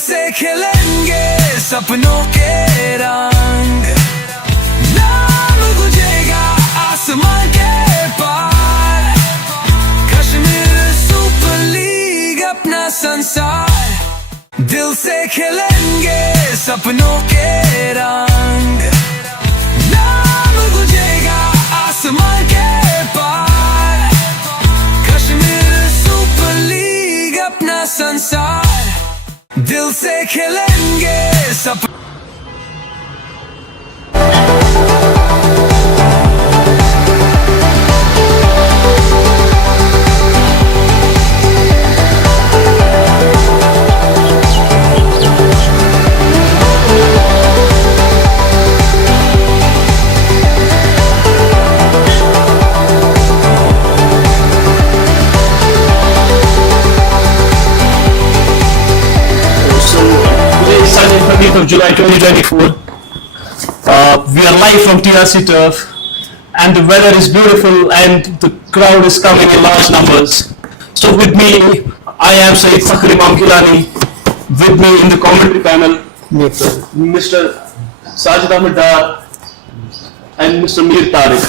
से खिलेंगे सपनों के रंग, नाम गुंजेगा आसमां के पार। कश्मीर सुपर लीग अपना संसार, दिल से खिलेंगे सपनों के रंग, नाम गुंजेगा आसमां के पार। कश्मीर सुपर लीग अपना संसार, दिल से खिलेंगे सपने। Of July 2024. We are live from TRC Turf, and the weather is beautiful and the crowd is coming in large numbers. So with me, I am Saeed Fakhri Mamkilani. With me in the commentary panel, Mr. Sajid Ahmed Dar and Mr. Mir Tariq.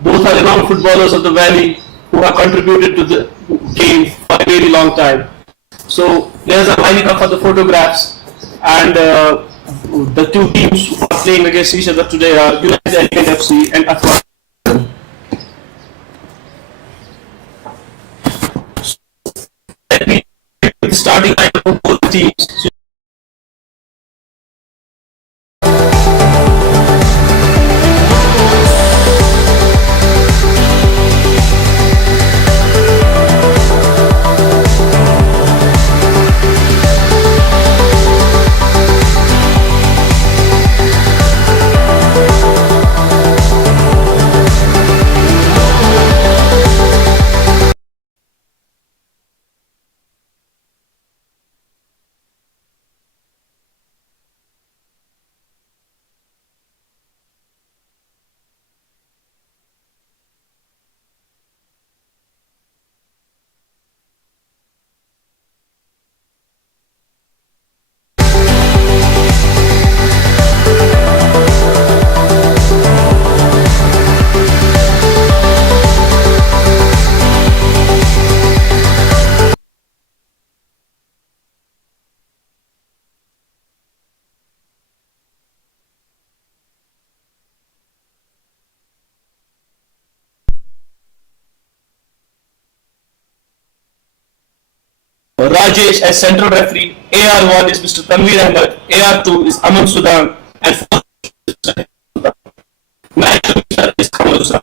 Both are renowned footballers of the Valley who have contributed to the game for a very long time. So there's a lining up for the photographs. And the two teams who are playing against each other today are United FC and ATHWAS. Let me the starting lineup of both teams. Rajesh as central referee, AR1 is Mr. Tanveer Ahmed, AR2 is Aman Sudan, and match officer is Kamal Sudan.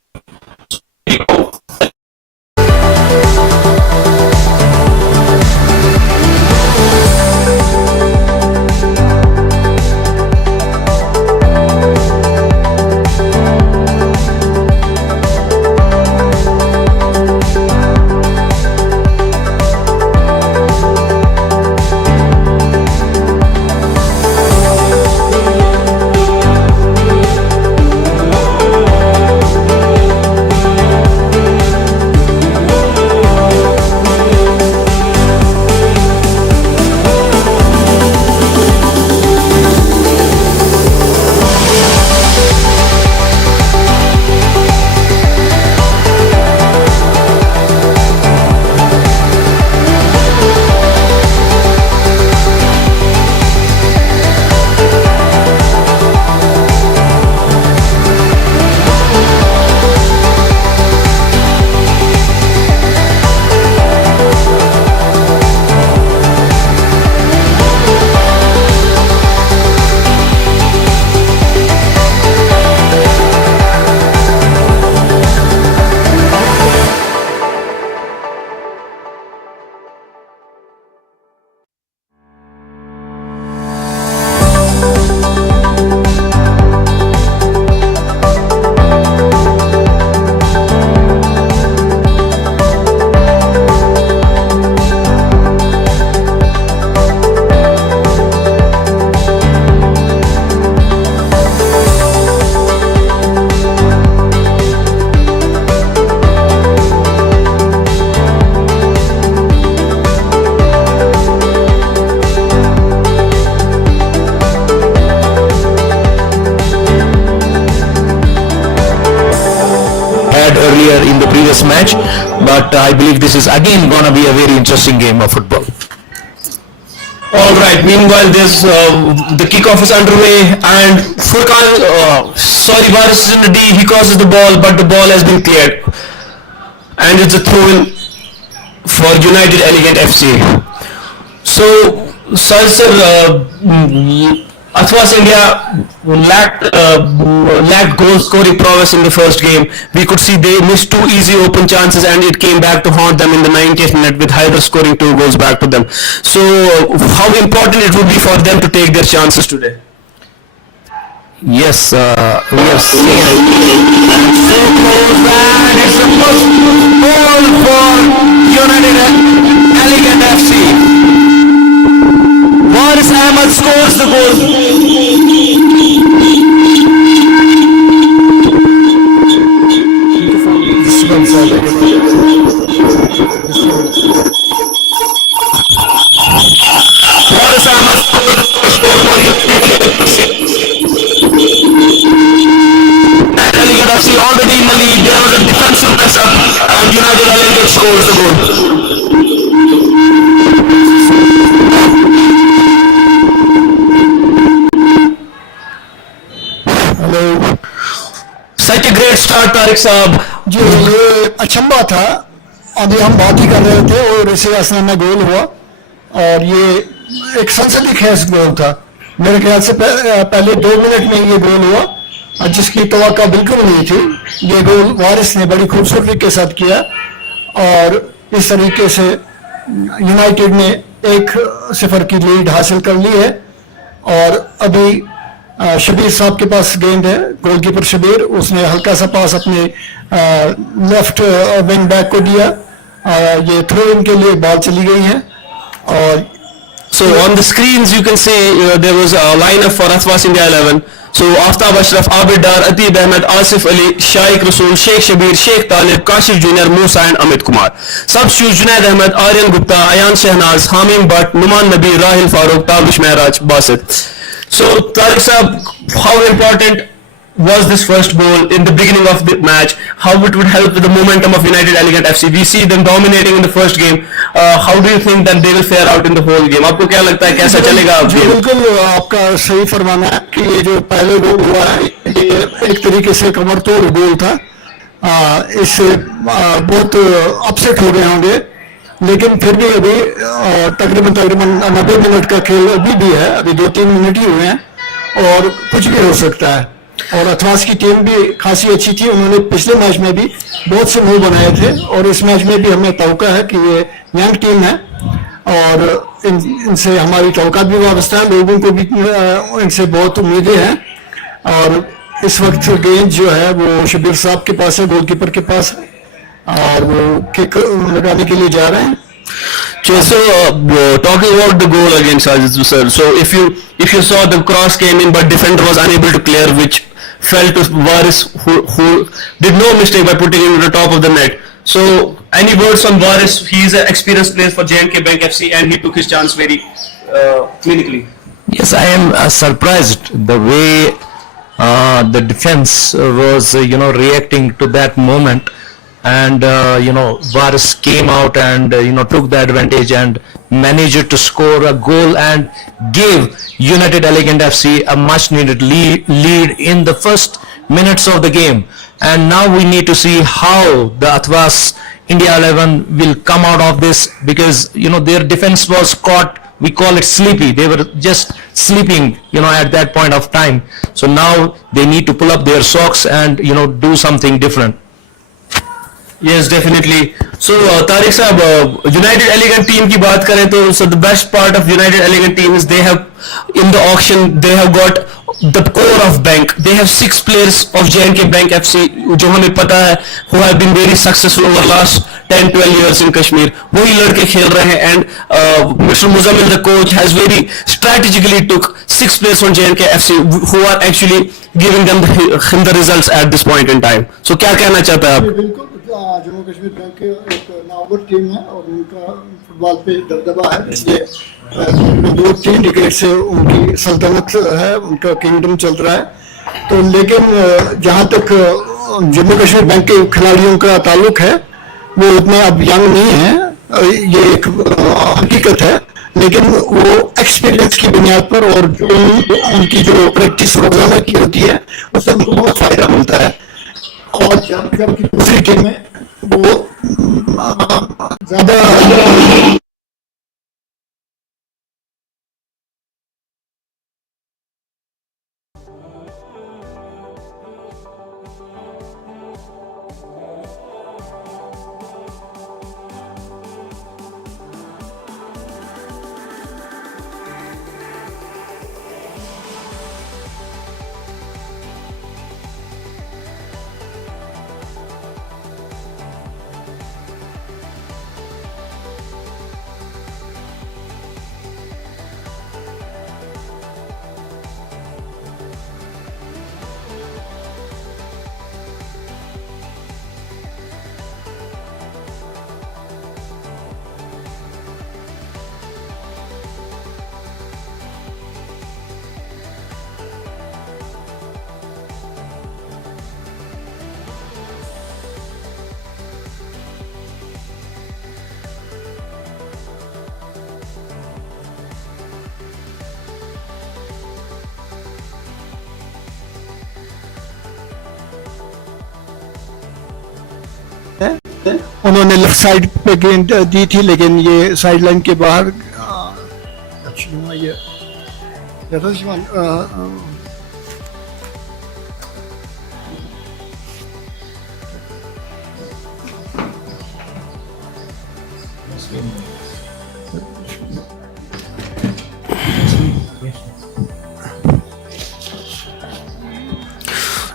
this match, but I believe this is again going to be a very interesting game of football. All right. Meanwhile, there's the kickoff is underway, and Furkan, sorry, Baris is in the D. He crosses the ball, but the ball has been cleared, and it's a throw-in for United Elegant FC. So, sorry, sir. ATHWAS India lacked goal scoring prowess in the first game. We could see they missed two easy open chances, and it came back to haunt them in the 90th minute with Hyder scoring 2 goals back to them. So how important it would be for them to take their chances today? Yes, we have seen it. So close, and it's the first goal for United Elegant FC. Waris Ahmed scores the goal. Waris Ahmed Elegant FC already in the lead. There was a defensive mess up, and United Elegant scores the goal. Such a great start, Tariq साहब. जो ये अचंबा था, अभी हम बात ही कर रहे थे और इसी असना में गोल हुआ और ये एक संसदीय खेस गोल था. मेरे ख्याल से पहले 2 मिनट में ये गोल हुआ जिसकी तवक्का बिल्कुल नहीं थी. ये गोल वारिस ने बड़ी खूबसूरती के साथ किया और इस तरीके से यूनाइटेड ने 1-0 की लीड हासिल कर ली है. और अभी शबीर साहब के पास गेंद है, गोलकीपर शबीर, उसने हल्का सा पास अपने लेफ्ट विंग बैक को दिया. ये थ्रो इन के लिए बॉल चली गई है. और So on the screens you can see there was a lineup for ATHWAS India 11. So Aftab Ashraf, Abid Dar, Atib Ahmed, Asif Ali, Shaikh Rasool, Sheikh Shabir, Sheikh Talib, Kashif Junior, Musa and Amit Kumar. Substitutes Junaid Ahmed, Aryan Gupta, Ayan Shehnaz, Hamim Bhatt, Numan Nabi, Rahil Farooq, Tabish Mehraj, Basit. So Tariq Saab, how important was this first goal in the beginning of the match? How it would help with the momentum of United Elegant FC? We see them dominating in the first game. How do you think that they will fare out in the whole game? आपको क्या लगता है कैसा चलेगा अब game? बिल्कुल आपका सही फरमाना है कि ये जो पहले गोल हुआ है ये एक तरीके से कमर तोड़ गोल था. इससे बहुत अपसेट हो गए होंगे, लेकिन फिर भी अभी तकरीबन 90 मिनट का खेल अभी भी है. अभी 2-3 मिनट ही हुए हैं और कुछ भी हो सकता है. और अथवास की टीम भी खासी अच्छी थी. उन्होंने पिछले मैच में भी बहुत से मूव बनाए थे और इस मैच में भी हमें तवक्का है कि ये यंग टीम है और इनसे हमारी तवक्का भी वाबस्ता है. लोगों को भी इनसे बहुत उम्मीदें हैं. और इस वक्त गेंद जो है वो शबीर साहब के पास है, गोलकीपर के पास है, और वो किक लगाने के लिए जा रहे हैं. So talking about the goal against Sajid sir, so if you saw the cross came in but defender was unable to clear, which fell to Waris who did no mistake by putting it to the top of the net. So any words on Waris? He is an experienced player for J&K Bank FC and he took his chance very clinically. Yes, I am surprised the way the defense was reacting to that moment. And Varis came out and took the advantage and managed to score a goal and gave United Elegant FC a much needed lead in the first minutes of the game. And now we need to see how the ATHWAS India 11 will come out of this, because their defense was caught, we call it sleepy. They were just sleeping at that point of time. So now they need to pull up their socks and do something different. Yes, definitely. So Tariq साहब, United Elegant team की बात करें तो so the best part of United Elegant team is they have in the auction they have got the core of bank. They have 6 players of J&K Bank FC जो हमें पता है who have been very successful over the last 10-12 years in Kashmir. वही लड़के खेल रहे हैं and Mr. Muzammil the coach has very strategically took 6 players from J&K FC who are actually giving them the results at this point in time. So क्या कहना चाहते हैं आप? जम्मू कश्मीर बैंक एक नामवर टीम है और उनका फुटबॉल पे दबदबा है. इसलिए 2-3 डिकेड से उनकी सल्तनत है, उनका किंगडम चल रहा है. तो लेकिन जहां तक जम्मू कश्मीर बैंक के खिलाड़ियों का ताल्लुक है वो उतने अब यंग नहीं है, ये एक हकीकत है, लेकिन वो एक्सपीरियंस की बुनियाद पर और जो उनकी जो प्रैक्टिस रोजाना की होती है उससे उनको बहुत फायदा मिलता है। और जब की दूसरी टीम में वो ज्यादा उन्होंने लेफ्ट साइड पे गेंद दी थी, लेकिन ये साइड लाइन के बाहर ये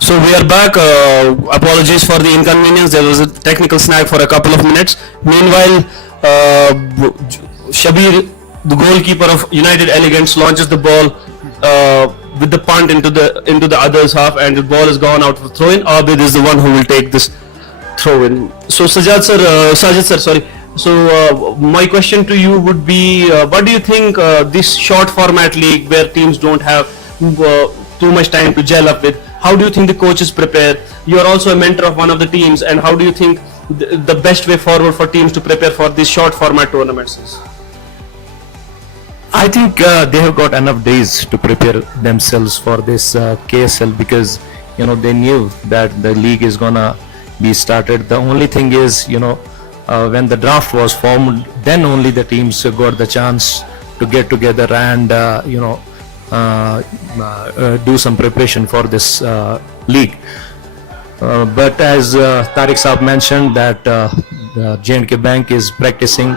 So we are back. Apologies for the inconvenience. There was a technical snag for a couple of minutes. Meanwhile, Shabir, the goalkeeper of United Elegance, launches the ball with the punt into the other's half, and the ball has gone out for throw-in. Abid is the one who will take this throw-in. So Sajid sir, sorry. So my question to you would be, what do you think this short format league where teams don't have too much time to gel up with? How do you think the coaches prepare? You are also a mentor of one of the teams, and how do you think the best way forward for teams to prepare for these short format tournaments is? I think they have got enough days to prepare themselves for this KSL, because they knew that the league is gonna be started. The only thing is, when the draft was formed, then only the teams got the chance to get together and do some preparation for this league. But as Tariq Saab mentioned, that the J&K Bank is practicing,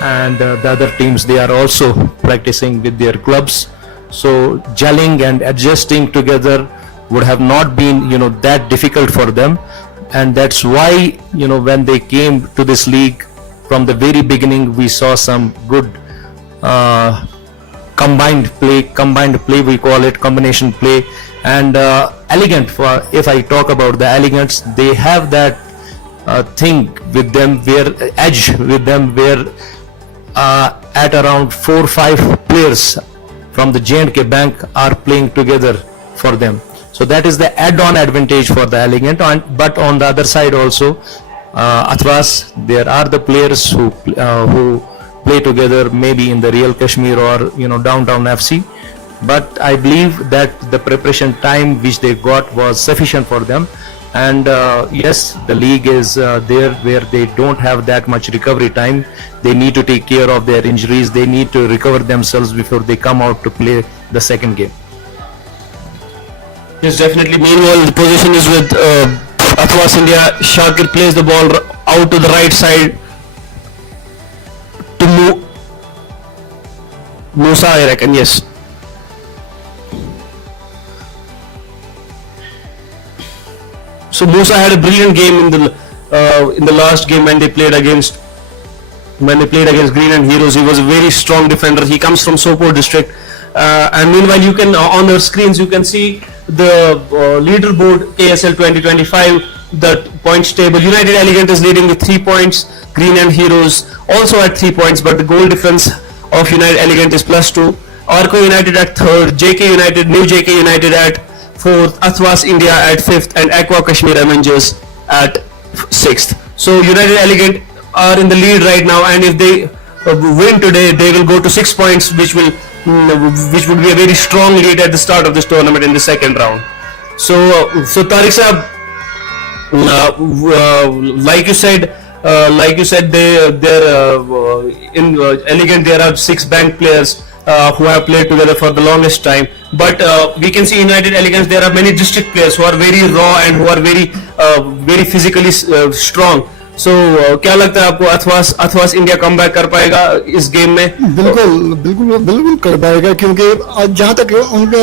and the other teams, they are also practicing with their clubs. So gelling and adjusting together would have not been that difficult for them, and that's why when they came to this league from the very beginning, we saw some good combined play, we call it combination play. And Elegant, if I talk about the Elegants, they have that thing with them, where edge with them, where at around 4 or 5 players from the J&K Bank are playing together for them. So that is the add-on advantage for the Elegant. But on the other side also, ATHWAS, there are the players who play together, maybe in the Real Kashmir or Downtown FC. But I believe that the preparation time which they got was sufficient for them. And yes, the league is there where they don't have that much recovery time. They need to take care of their injuries. They need to recover themselves before they come out to play the second game. Yes, definitely. Meanwhile, the position is with ATHWAS India. Shakir plays the ball out to the right side to Musa, I reckon. Yes. So Musa had a brilliant game in the last game when they played against Green and Heroes. He was a very strong defender. He comes from Sopore district. And meanwhile, you can on the screens you can see the leaderboard KSL 2025, the points table. United Elegant is leading with 3 points. Green and Heroes also at 3 points, but the goal difference of United Elegant is +2. Arco United at 3rd, JK United, New JK United at 4th, ATHWAS India at 5th, and Aqua Kashmir Avengers at 6th. So United Elegant are in the lead right now, and if they win today, they will go to 6 points, which would be a very strong lead at the start of this tournament in the second round. So Tariq Sahab, like you said, in Elegant there are 6 bank players who have played together for the longest time. But we can see United Elegance, there are many district players who are very raw and who are very physically strong. So क्या लगता है आपको अथवास India come back कर पाएगा इस game में? बिल्कुल बिल्कुल बिल्कुल कर पाएगा, क्योंकि जहाँ तक उनका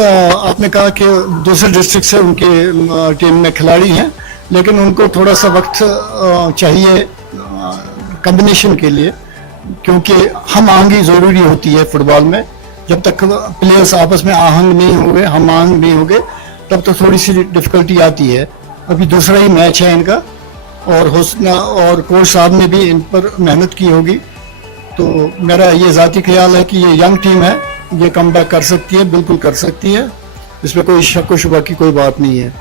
आपने कहा कि दूसरे डिस्ट्रिक्ट से उनके टीम में खिलाड़ी हैं, लेकिन उनको थोड़ा सा वक्त चाहिए कॉम्बिनेशन के लिए, क्योंकि हम आहंगी ज़रूरी होती है फुटबॉल में. जब तक प्लेयर्स आपस में आहंग नहीं होंगे, हम आहंग नहीं होंगे, तब तो थोड़ी सी डिफिकल्टी आती है. अभी दूसरा ही मैच है इनका, और कोच साहब ने भी इन पर मेहनत की होगी. तो मेरा ये ज़ाती ख्याल है कि ये यंग टीम है, ये कमबैक कर सकती है, बिल्कुल कर सकती है, इसमें कोई शक व शुबा की कोई बात नहीं है.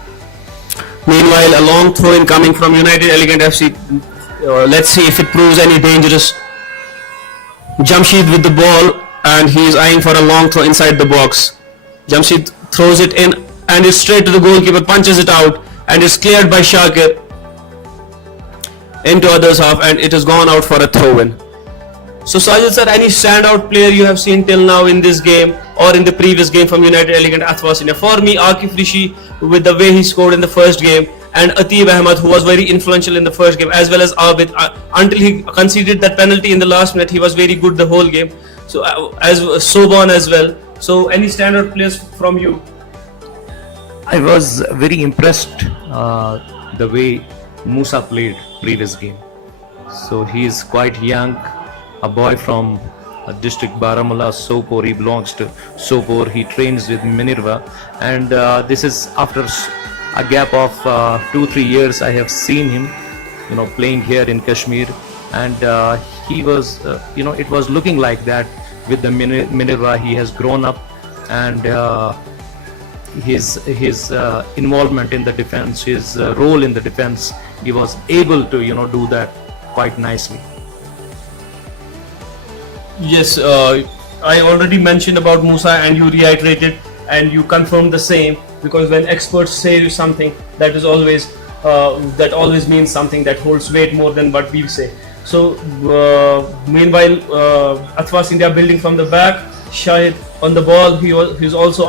Meanwhile, a long throw in coming from United Elegant FC. Let's see if it proves any dangerous. Jamshid with the ball, and he is eyeing for a long throw inside the box. Jamshid throws it in, and it's straight to the goalkeeper, punches it out, and it's cleared by Shakir into others half, and it has gone out for a throw-in. So Sajid sir, any standout player you have seen till now in this game or in the previous game from United Elegant ATHWAS India? For me, Akif Rishi, with the way he scored in the first game, and Ateeb Ahmed, who was very influential in the first game, as well as Abid, until he conceded that penalty in the last minute, he was very good the whole game. So as Sobon as well. So any standout players from you? I was very impressed the way Musa played previous game. So he is quite young, a boy from district Baramulla, Sopore. He belongs to Sopore. He trains with Minerva, and this is after a gap of 2-3 years. I have seen him, playing here in Kashmir, and he was, it was looking like that with the Minerva. He has grown up, and his involvement in the defense, his role in the defense, he was able to do that quite nicely. Yes, I already mentioned about Musa, and you reiterated and you confirmed the same, because when experts say something, that is always that always means something that holds weight more than what we say. So meanwhile, ATHWAS India building from the back, Shahid on the ball. He's also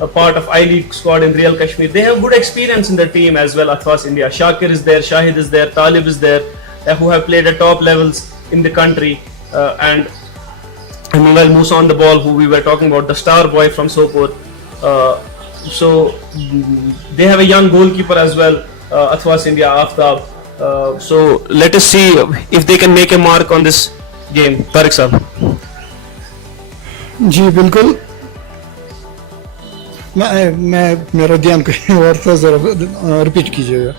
a part of I-League squad in Real Kashmir. They have good experience in the team as well. ATHWAS India, Shakir is there, Shahid is there, Talib is there, who have played at top levels in the country, and meanwhile Musa on the ball, who we were talking about, the star boy from Sopore. So they have a young goalkeeper as well, ATHWAS India, Aftab. So let us see if they can make a mark on this game. Tariq sir. जी बिल्कुल. मैं मेरा ध्यान कहीं और था, जरा repeat कीजिएगा.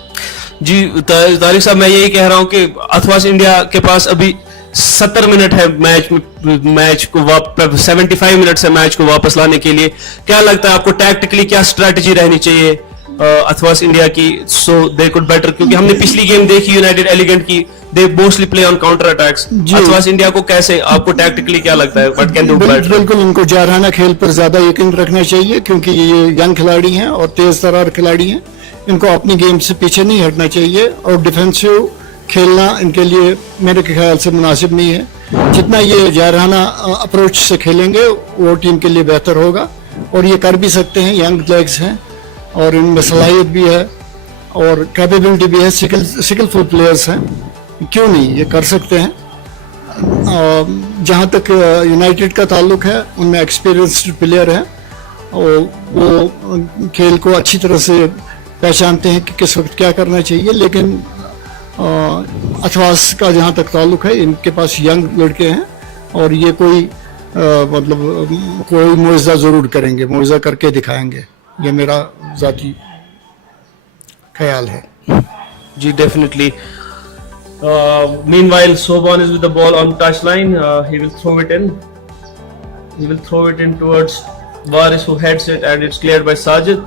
जी तारिक साहब, मैं यही कह रहा हूँ कि ATHWAS इंडिया के पास अभी 70 मिनट है मैच को 75 मिनट से मैच को वापस लाने के लिए. क्या लगता है आपको टैक्टिकली क्या स्ट्रेटजी रहनी चाहिए ATHWAS इंडिया की, सो दे कुड बेटर? क्योंकि हमने पिछली गेम देखी यूनाइटेड एलिगेंट की, they mostly play on counter attacks. ATHWAS India को कैसे, आपको टैक्टिकली क्या लगता है, व्हाट कैन डू बेटर? बिल्कुल इनको जारहाना खेल पर ज्यादा यकीन रखना चाहिए, क्योंकि ये यंग खिलाड़ी हैं और तेज तरार खिलाड़ी हैं. इनको अपनी गेम से पीछे नहीं हटना चाहिए, और डिफेंसिव खेलना इनके लिए मेरे ख्याल से मुनासिब नहीं है. जितना ये जारहाना अप्रोच से खेलेंगे वो टीम के लिए बेहतर होगा, और ये कर भी सकते हैं. यंग लेग्स हैं और इनमें सलाहियत भी है और कैपेबिलिटी भी है, स्किलफुल प्लेयर्स हैं, क्यों नहीं, ये कर सकते हैं. जहाँ तक यूनाइटेड का ताल्लुक है, उनमें एक्सपीरियंस्ड प्लेयर हैं और वो खेल को अच्छी तरह से पहचानते हैं कि किस वक्त क्या करना चाहिए. लेकिन ATHWAS का जहाँ तक ताल्लुक है, इनके पास यंग लड़के हैं और ये कोई मुआवजा ज़रूर करेंगे, मुआवजा करके दिखाएंगे. ये मेरा ज़ाती ख्याल है. जी definitely. Meanwhile, Sobon is with the ball on touchline. He will throw it in. He will throw it in towards Waris, who heads it, and it's cleared by Sajid.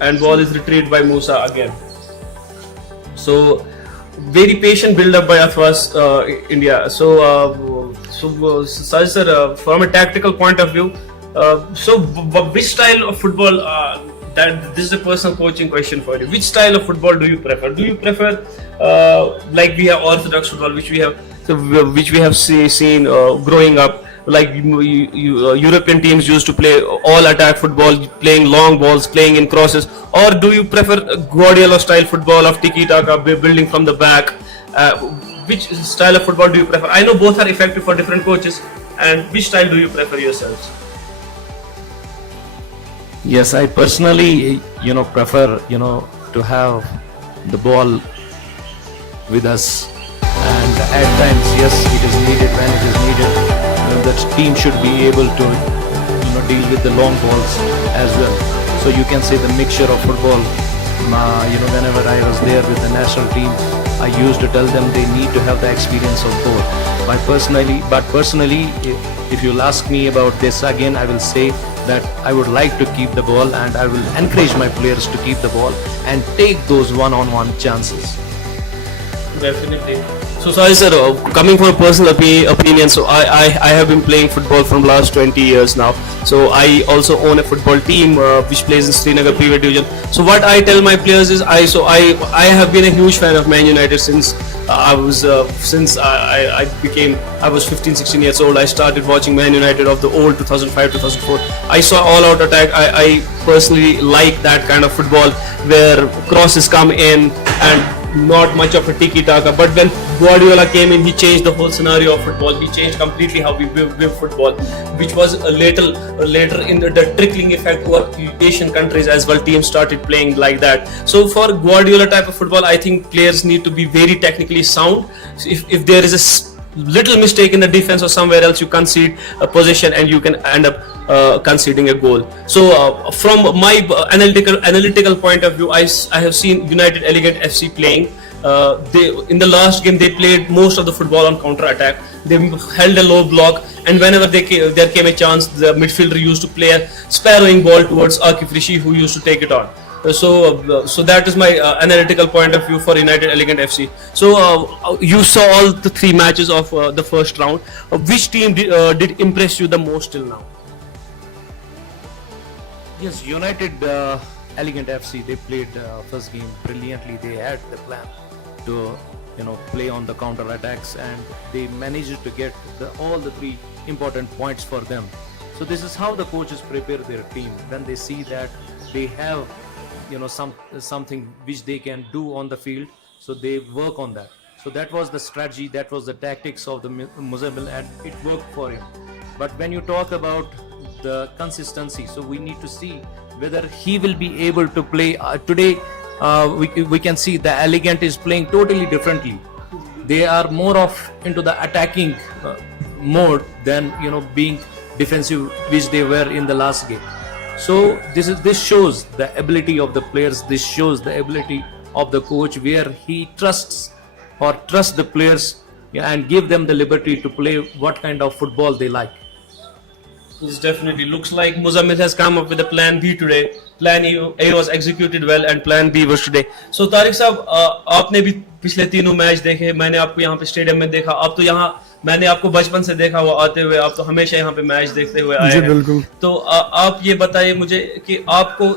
And ball is retrieved by Musa again. So very patient build up by ATHWAS India. Sajid sir, from a tactical point of view, which style of football? That this is a personal coaching question for you. Which style of football do you prefer? Do you prefer like we have orthodox football, which we have seen growing up? Like European teams used to play all attack football, playing long balls, playing in crosses, or do you prefer Guardiola style football of tiki-taka, building from the back? Which style of football do you prefer? I know both are effective for different coaches, and which style do you prefer yourselves? Yes, I personally, prefer, to have the ball with us, and at times, yes, it is needed when it is needed. The team should be able to, deal with the long balls as well. So you can say the mixture of football. Whenever I was there with the national team, I used to tell them they need to have the experience of both. But personally, if you'll ask me about this again, I will say that I would like to keep the ball, and I will encourage my players to keep the ball and take those one-on-one chances. Definitely. So sorry sir, coming from a personal opinion, so I have been playing football from last 20 years now. So I also own a football team which plays in Srinagar Premier Division. So what I tell my players is I have been a huge fan of Man United since I was 15-16 years old. I started watching Man United of the old 2005-2004. I saw all out attack. I personally like that kind of football where crosses come in and not much of a tiki-taka. But when Guardiola came in, he changed the whole scenario of football. He changed completely how we view football, which was later in the trickling effect over Asian countries as well. Teams started playing like that. So for Guardiola type of football, I think players need to be very technically sound. If there is a little mistake in the defense or somewhere else, you concede a possession and you can end up conceding a goal. So from my analytical point of view, I have seen United Elegant FC playing. In the last game they played most of the football on counter attack. They held a low block, and whenever there came a chance, the midfielder used to play a sparrowing ball towards Akif Rishi, who used to take it on. So that is my analytical point of view for United Elegant FC. So you saw all the three matches of the first round. Which team did impress you the most till now? Yes, United Elegant FC, they played first game brilliantly. They had the plan to play on the counter attacks, and they managed to get all the three important points for them. So this is how the coaches prepare their team when they see that they have something which they can do on the field, so they work on that. So that was the strategy, that was the tactics of the Muzammil, and it worked for him. But when you talk about the consistency, so we need to see whether he will be able to play today. We can see the Elegant is playing totally differently. They are more of into the attacking mode than being defensive, which they were in the last game. So this shows the ability of the players. This shows the ability of the coach, where he trusts the players and give them the liberty to play what kind of football they like. It definitely looks like Muzammil has come up with a plan B today. Plan A was executed well and plan B was today. So Tariq साहब, आपने भी पिछले तीनों match देखे, मैंने आपको यहाँ पे स्टेडियम में देखा. आप तो यहाँ, मैंने आपको बचपन से देखा हुआ आते हुए, आप तो हमेशा यहाँ पे मैच देखते हुए आए हैं. तो आप ये बताइए मुझे कि आपको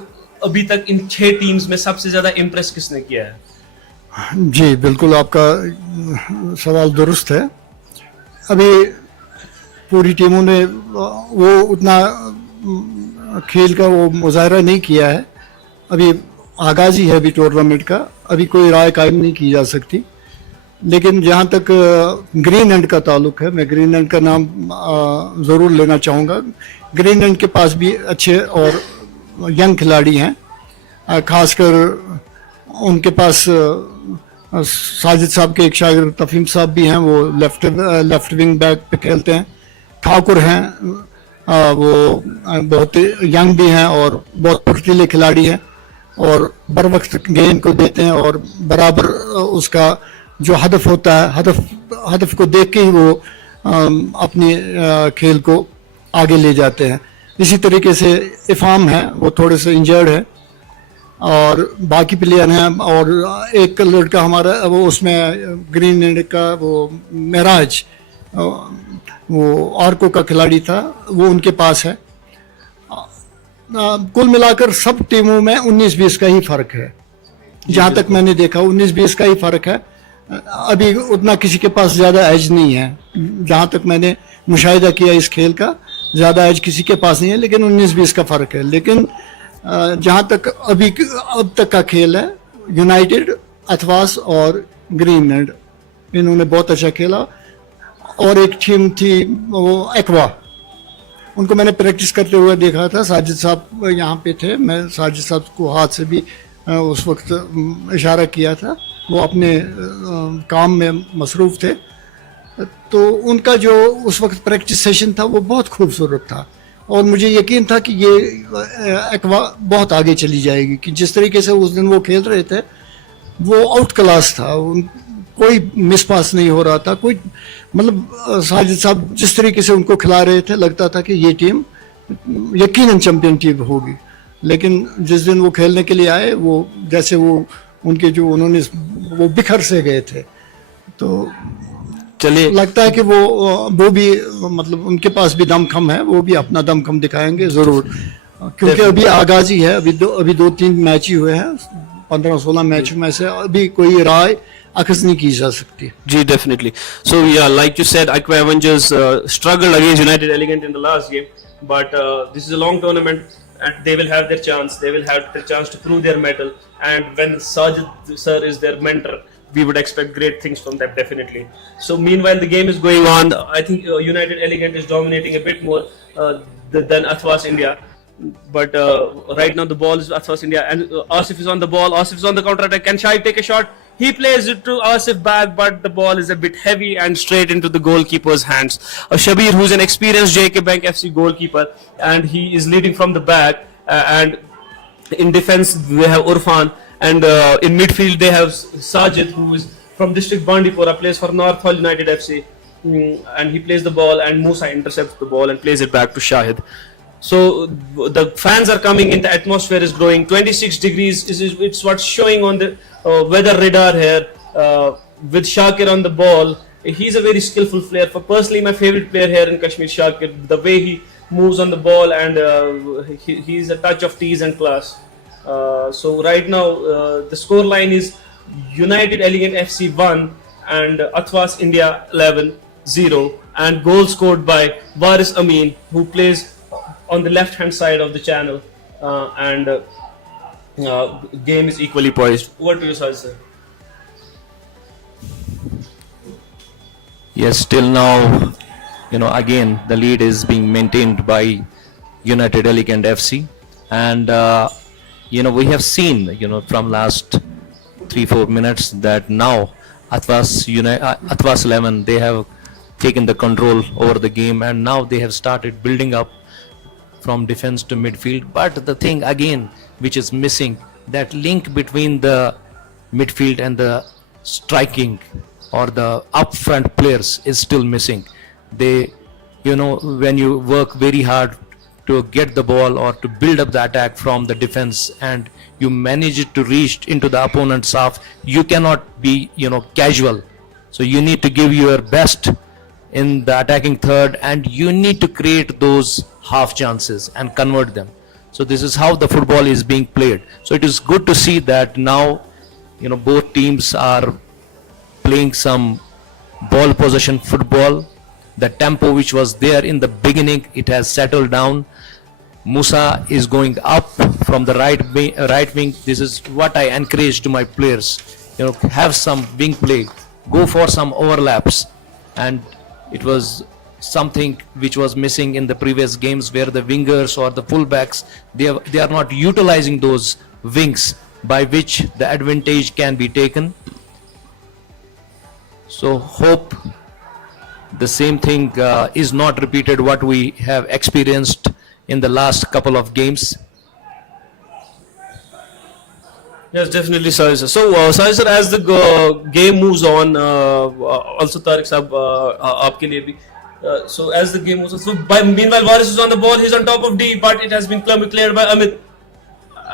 अभी तक इन 6 टीम्स में सबसे ज्यादा इम्प्रेस किसने किया है? जी बिल्कुल, आपका सवाल दुरुस्त है. अभी पूरी टीमों ने वो उतना खेल का वो मुजाहरा नहीं किया है. अभी आगाज ही है अभी टूर्नामेंट का, अभी कोई राय कायम नहीं की जा सकती. लेकिन जहाँ तक ग्रीनलैंड का ताल्लुक है, मैं ग्रीनलैंड का नाम ज़रूर लेना चाहूँगा. ग्रीनलैंड के पास भी अच्छे और यंग खिलाड़ी हैं. खासकर उनके पास साजिद साहब के एक शागिर्द तफीम साहब भी हैं, वो लेफ्ट विंग बैक पे खेलते हैं. ठाकुर हैं, वो बहुत यंग भी हैं और बहुत फुर्तीले खिलाड़ी हैं और बर वक्त गेंद को देते हैं और बराबर उसका जो हदफ होता है, हदफ को देख के ही वो अपने खेल को आगे ले जाते हैं. इसी तरीके से इफ़ाम है, वो थोड़े से इंजर्ड है. और बाकी प्लेयर हैं, और एक लड़का हमारा वो उसमें ग्रीनलैंड का वो महराज, वो आर्को का खिलाड़ी था, वो उनके पास है। कुल मिलाकर सब टीमों में 19-20 का ही फर्क है, जहाँ तक मैंने देखा 19-20 का ही फर्क है। अभी उतना किसी के पास ज़्यादा एज नहीं है, जहाँ तक मैंने मुशाहिदा किया इस खेल का, ज़्यादा एज किसी के पास नहीं है, लेकिन 19-20 का फ़र्क है। लेकिन जहाँ तक अब तक का खेल है, यूनाइटेड, अथवास और ग्रीनलैंड, इन्होंने बहुत अच्छा खेला। और एक टीम थी वो एक्वा, उनको मैंने प्रैक्टिस करते हुए देखा था। साजिद साहब यहाँ पे थे, मैं साजिद साहब को हाथ से भी उस वक्त इशारा किया था, वो अपने काम में मसरूफ़ थे। तो उनका जो उस वक्त प्रैक्टिस सेशन था वो बहुत खूबसूरत था, और मुझे यकीन था कि ये एक्वा बहुत आगे चली जाएगी, कि जिस तरीके से उस दिन वो खेल रहे थे वो आउट क्लास था, कोई मिस पास नहीं हो रहा था, कोई मतलब साजिद साहब जिस तरीके से उनको खिला रहे थे, लगता था कि ये टीम यकीनन चैंपियन टीम होगी। लेकिन जिस दिन वो खेलने के लिए आए, वो जैसे वो उनके जो उन्होंने वो बिखर से गए थे। तो चलिए, लगता है कि वो भी मतलब उनके पास भी दम खम है, वो भी अपना दम खम दिखाएंगे ज़रूर, क्योंकि अभी आगाज ही है, अभी 2-3 मैच ही हुए हैं, 15-16 मैच में से अभी कोई राय अखज़ नहीं की जा सकती। G, definitely. So yeah, like you said, Aqua Avengers struggled against United Elegant in the last game, but this is a long tournament, and they will have their chance. They will have their chance to prove their mettle. And when Sajid sir is their mentor, we would expect great things from them, definitely. So meanwhile, the game is going on. I think United Elegant is dominating a bit more than ATHWAS India. But right now the ball is Athwas India, and Asif is on the ball. Asif is on the counter attack. Can Shai take a shot? He plays it to Asif back, but the ball is a bit heavy and straight into the goalkeeper's hands. Shabir, who's an experienced JK Bank FC goalkeeper, and he is leading from the back. And in defense they have Urfan, and in midfield they have Sajid, who is from District Bandipora, plays for North Hall United FC, and he plays the ball, and Musa intercepts the ball and plays it back to Shahid. So the fans are coming in, the atmosphere is growing. 26 degrees it's what's showing on the weather radar here, with Shakir on the ball. He's a very skillful player. For personally my favorite player here in Kashmir, Shakir, the way he moves on the ball, and he's a touch of tease and class. So right now the score line is United Elegant FC 1 and Athwas India 11-0, and goal scored by Waris Amin, who plays on the left hand side of the channel, and game is equally poised. Over to you, sir. Yes, till now, again the lead is being maintained by United Elegant FC, and we have seen, from last 3-4 minutes that now Athwas 11, they have taken the control over the game, and now they have started building up from defense to midfield. But the thing again which is missing, that link between the midfield and the striking or the upfront players is still missing. They, when you work very hard to get the ball or to build up the attack from the defense, and you manage it to reach into the opponent's half, you cannot be casual. So you need to give your best in the attacking third, and you need to create those half chances and convert them. So this is how the football is being played. So it is good to see that now both teams are playing some ball possession football. The tempo which was there in the beginning, it has settled down. Musa is going up from the right wing. This is what I encourage to my players. Have some wing play, go for some overlaps, and it was something which was missing in the previous games, where the wingers or the fullbacks, they are not utilizing those wings by which the advantage can be taken. So hope the same thing is not repeated what we have experienced in the last couple of games. Yes, definitely, Sahil sir. So, Sahil sir, as the game moves on, also Tariq sahab, aapke liye bhi. So, as the game moves on, so meanwhile, Waris is on the ball, he's on top of D, but it has been cleared by Amit.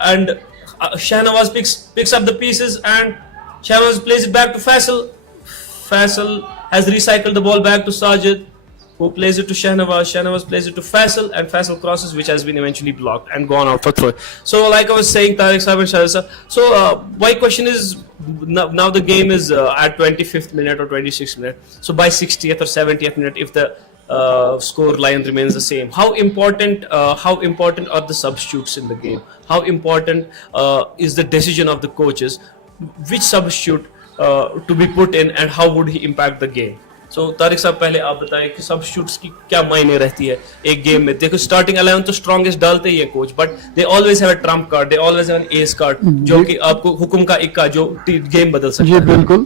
And Shahnawaz picks up the pieces and Shahnawaz plays it back to Faisal. Faisal has recycled the ball back to Sajid, who plays it to Shahnawaz. Shahnawaz plays it to Faisal, and Faisal crosses, which has been eventually blocked and gone out for throw. So, like I was saying, Tariq Sahib and Shahid sir. So, my question is, now the game is at 25th minute or 26th minute. So, by 60th or 70th minute, if the score line remains the same, how important are the substitutes in the game? How important is the decision of the coaches? Which substitute to be put in, and how would he impact the game? So Tariq साहब पहले आप बताएं कि substitutes की क्या मायने रहती है एक गेम में. देखो स्टार्टिंग 11 तो स्ट्रॉन्गेस्ट डालते ही है coach, but they always have a Trump card, they always have an S card जो कि आपको हुक्म का इक्का जो गेम बदल सकता है. जी बिल्कुल,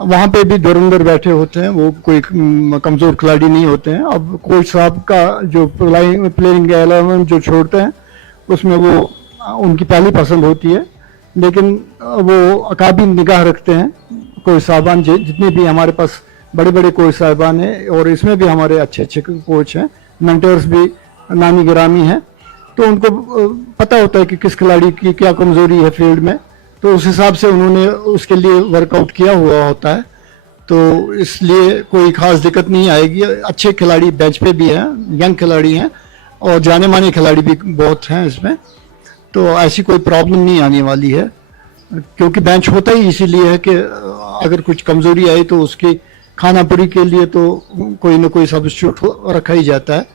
वहाँ पे भी धुरंधर बैठे होते हैं, वो कोई कमजोर खिलाड़ी नहीं होते हैं. अब कोच साहब का जो प्लेइंग 11 जो छोड़ते हैं उसमें वो उनकी पहली पसंद होती है, लेकिन वो अकाबी निगाह रखते हैं. कोच साहबान जितने भी हमारे पास बड़े बड़े कोच साहबान हैं, और इसमें भी हमारे अच्छे अच्छे कोच हैं, मेंटर्स भी नामी गिरामी हैं, तो उनको पता होता है कि किस खिलाड़ी की क्या कमजोरी है फील्ड में, तो उस हिसाब से उन्होंने उसके लिए वर्कआउट किया हुआ होता है. तो इसलिए कोई खास दिक्कत नहीं आएगी. अच्छे खिलाड़ी बेंच पे भी हैं, यंग खिलाड़ी हैं, और जाने माने खिलाड़ी भी बहुत हैं इसमें, तो ऐसी कोई प्रॉब्लम नहीं आने वाली है. क्योंकि बेंच होता ही इसीलिए है कि अगर कुछ कमजोरी आई तो उसकी खानापुरी के लिए तो कोई ना कोई सब्स्टिट्यूट रखा ही जाता है.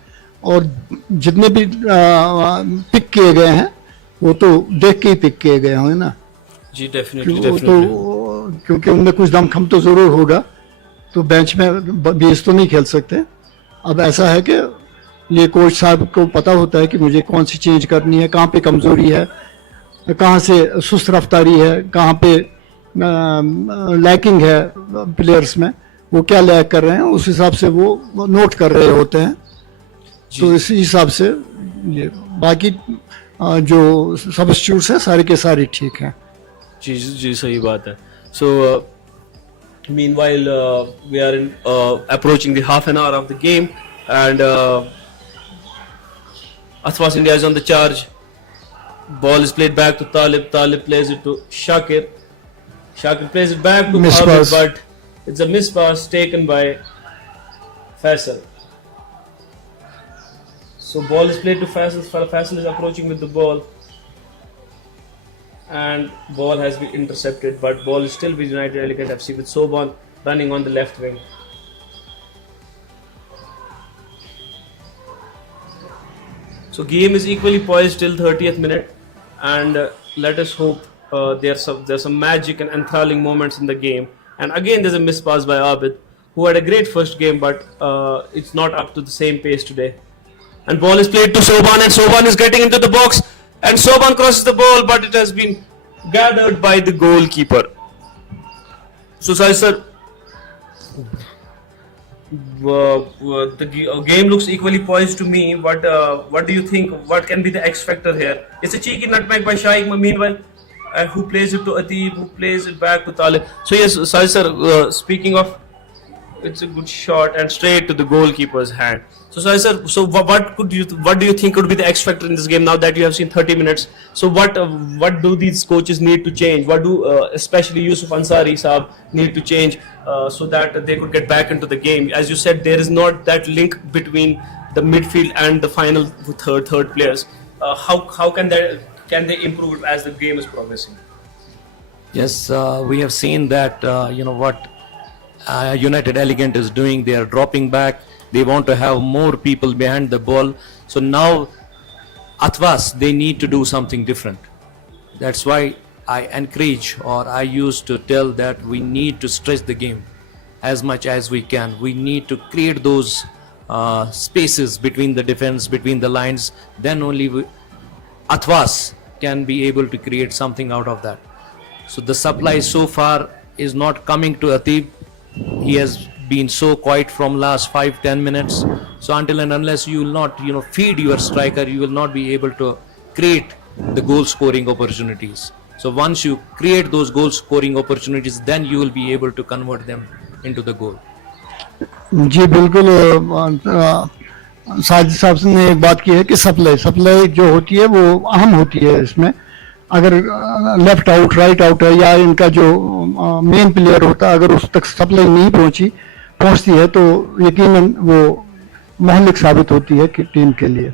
और जितने भी पिक किए गए हैं वो तो देख के ही पिक किए गए होंगे ना. जी डेफिनेटली. तो क्योंकि उनमें कुछ दमखम तो जरूर होगा, तो बेंच में बेस तो नहीं खेल सकते. अब ऐसा है कि ये कोच साहब को पता होता है कि मुझे कौन सी चेंज करनी है, कहाँ पे कमजोरी है, कहाँ से सुस्त रफ्तारी है, कहाँ पे लैकिंग है प्लेयर्स में, वो क्या लैक कर रहे हैं, उस हिसाब से वो नोट कर रहे होते हैं. तो इसी हिसाब से ये बाकी जो सब्स्टिट्यूट्स हैं सारे के सारे ठीक हैं. जी जी सही बात है. So meanwhile we are in approaching the half an hour of the game, and ATHWAS India is on the charge. Ball is played back to Talib. Talib plays it to Shakir. Shakir plays it back to Abid, but it's a miss pass taken by Faisal. So ball is played to Faisal. Faisal is approaching with the ball, and ball has been intercepted, but ball is still with United Elegant FC with Soban running on the left wing. So game is equally poised till 30th minute, and let us hope there's some magic and enthralling moments in the game. And again there's a miss pass by Abid, who had a great first game, but it's not up to the same pace today. And ball is played to Soban, and Soban is getting into the box, and Soban crosses the ball, but it has been gathered by the goalkeeper. So Sai sir, the game looks equally poised to me. What do you think? What can be the X factor here? It's a cheeky nutmeg by Shaikh meanwhile, who plays it to Atib, who plays it back to Talib. So yes, Sai sir, speaking of, it's a good shot and straight to the goalkeeper's hand. So Sai sir, so what do you think could be the X factor in this game now that you have seen 30 minutes? So what do these coaches need to change? What do especially Yusuf Ansari Saab need to change so that they could get back into the game? As you said, there is not that link between the midfield and the final third players. How can they improve as the game is progressing? Yes, we have seen that what United Elegant is doing. They are dropping back. They want to have more people behind the ball. So now ATHWAS, they need to do something different. That's why I encourage, or I used to tell, that we need to stretch the game as much as we can. We need to create those spaces between the defense, between the lines. Then only ATHWAS can be able to create something out of that. So the supply so far is not coming to Atib. He has been so quiet from last 5-10 minutes. So until and unless you will not feed your striker, you will not be able to create the goal scoring opportunities. So once you create those goal scoring opportunities, then you will be able to convert them into the goal. जी बिल्कुल, साजिद साहब ने एक बात की है कि supply जो होती है वो अहम होती है इसमें. अगर लेफ्ट आउट राइट आउट है या इनका जो मेन प्लेयर होता है, अगर उस तक सप्लाई नहीं पहुंचती है तो यकीनन वो महलिक साबित होती है कि टीम के लिए।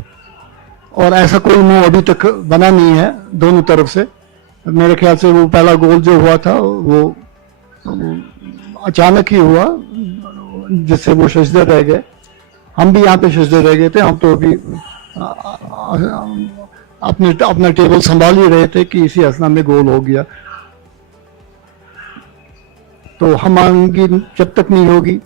और ऐसा कोई मूव अभी तक बना नहीं है दोनों तरफ से। मेरे ख्याल से वो पहला गोल जो हुआ था वो अचानक ही हुआ, जिससे वो सजदे रह गए। हम भी यहाँ पे सजदे रह गए थे। हम तो अभी अपना टेबल संभाल ही रहे थे कि इसी असना में गोल हो गया। तो हमारी जब तक नहीं होगी,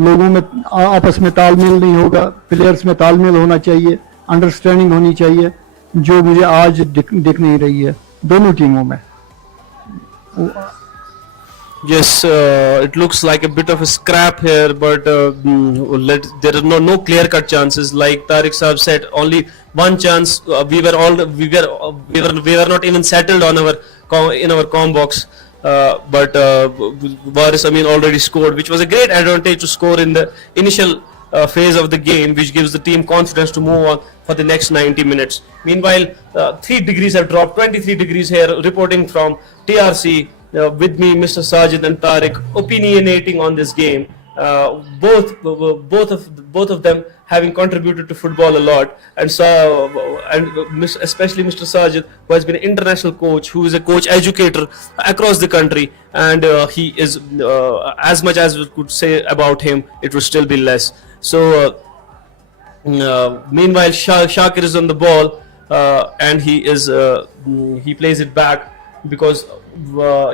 लोगों में आपस में तालमेल नहीं होगा, प्लेयर्स में तालमेल होना चाहिए, अंडरस्टैंडिंग होनी चाहिए, जो मुझे आज दिख नहीं रही है दोनों टीमों में। Yes, it looks like a bit of a scrap here, but there are no clear-cut chances. Like Tariq Saab said, only one chance. We were not even settled on in our com box. But Waris Amin already scored, which was a great advantage to score in the initial phase of the game, which gives the team confidence to move on for the next 90 minutes. Meanwhile, 3 degrees have dropped, 23 degrees here, reporting from TRC. With me, Mr. Sajid and Tariq, opinionating on this game. Both of them having contributed to football a lot, and especially Mr. Sajid, who has been an international coach, who is a coach educator across the country, and he is as much as we could say about him, it would still be less. So meanwhile, Shakir is on the ball, and he plays it back, because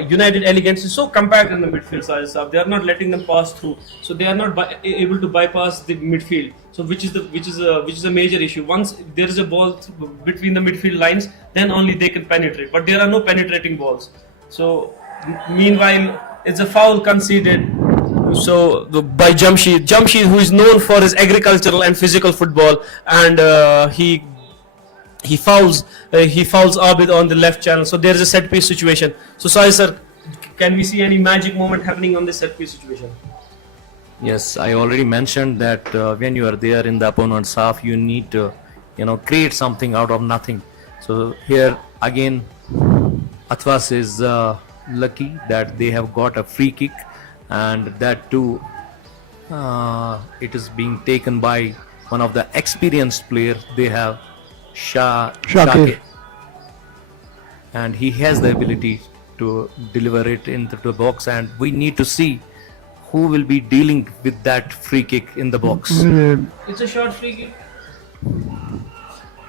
United Elegance is so compact in the midfield, They are not letting them pass through, so they are not able to bypass the midfield. So which is a major issue. Once there is a ball between the midfield lines, then only they can penetrate. But there are no penetrating balls. So meanwhile, it's a foul conceded. So by Jamshid, who is known for his agricultural and physical football, and he fouls Abid on the left channel. So there is a set piece situation. So Sai sir, can we see any magic moment happening on this set piece situation? Yes, I already mentioned that when you are there in the opponent's half, you need to, create something out of nothing. So here again, ATHWAS is lucky that they have got a free kick, and that too, it is being taken by one of the experienced players they have, Shakir, and he has the ability to deliver it into the box, and we need to see who will be dealing with that free kick in the box. It's a short free kick.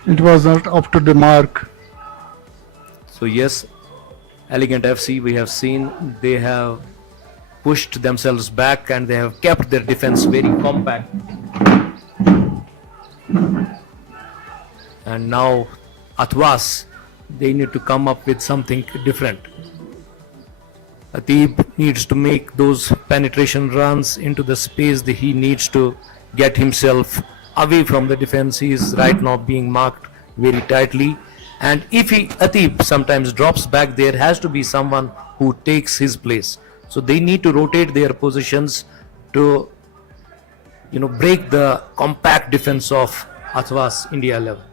It was not up to the mark. So yes, Elegant FC, we have seen they have pushed themselves back and they have kept their defense very compact. And now ATHWAS, they need to come up with something different. Atib needs to make those penetration runs into the space that he needs to get himself away from the defense. He is right now being marked very tightly, and if Atib sometimes drops back, there has to be someone who takes his place. So they need to rotate their positions to break the compact defense of ATHWAS India 11.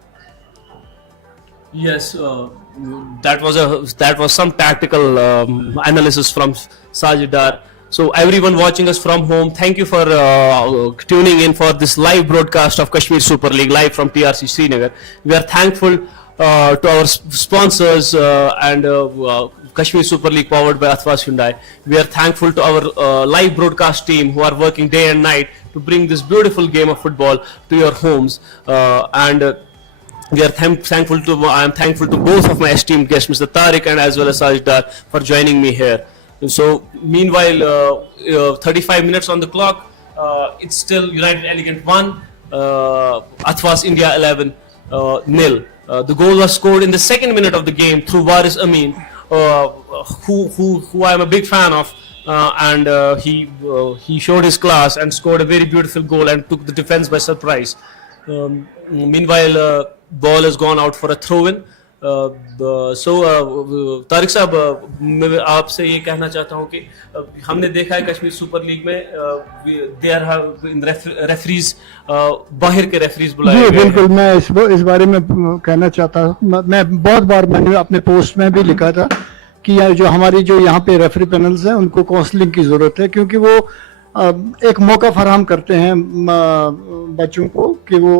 Yes, that was some tactical analysis from Sajid Dar. So everyone watching us from home, thank you for tuning in for this live broadcast of Kashmir Super League live from TRC Srinagar. We are thankful to our sponsors and Kashmir Super League powered by ATHWAS Hyundai. We are thankful to our live broadcast team who are working day and night to bring this beautiful game of football to your homes, and we are thankful to. I am thankful to both of my esteemed guests, Mr. Tariq and as well as Sajid Dar, for joining me here. So, meanwhile, 35 minutes on the clock. It's still United Elegant 1, ATHWAS India 11 nil. The goal was scored in the second minute of the game through Waris Amin, who I am a big fan of, and he showed his class and scored a very beautiful goal and took the defense by surprise. Meanwhile, ball has gone out for a throw-in. सो तारिक साहब, मैं आपसे ये कहना चाहता हूँ कि हमने देखा है कश्मीर सुपर लीग में देयर हैव रेफरीज, बाहर के रेफरीज बुलाए जी गए हैं। बिल्कुल, मैं इस बारे में कहना चाहता हूँ। मैं बहुत बार मैंने अपने पोस्ट में भी लिखा था कि जो हमारी जो यहाँ पे रेफरी पैनल्स हैं उनको काउंसलिंग की ज़रूरत है, क्योंकि वो एक मौका फराहम करते हैं बच्चों को कि वो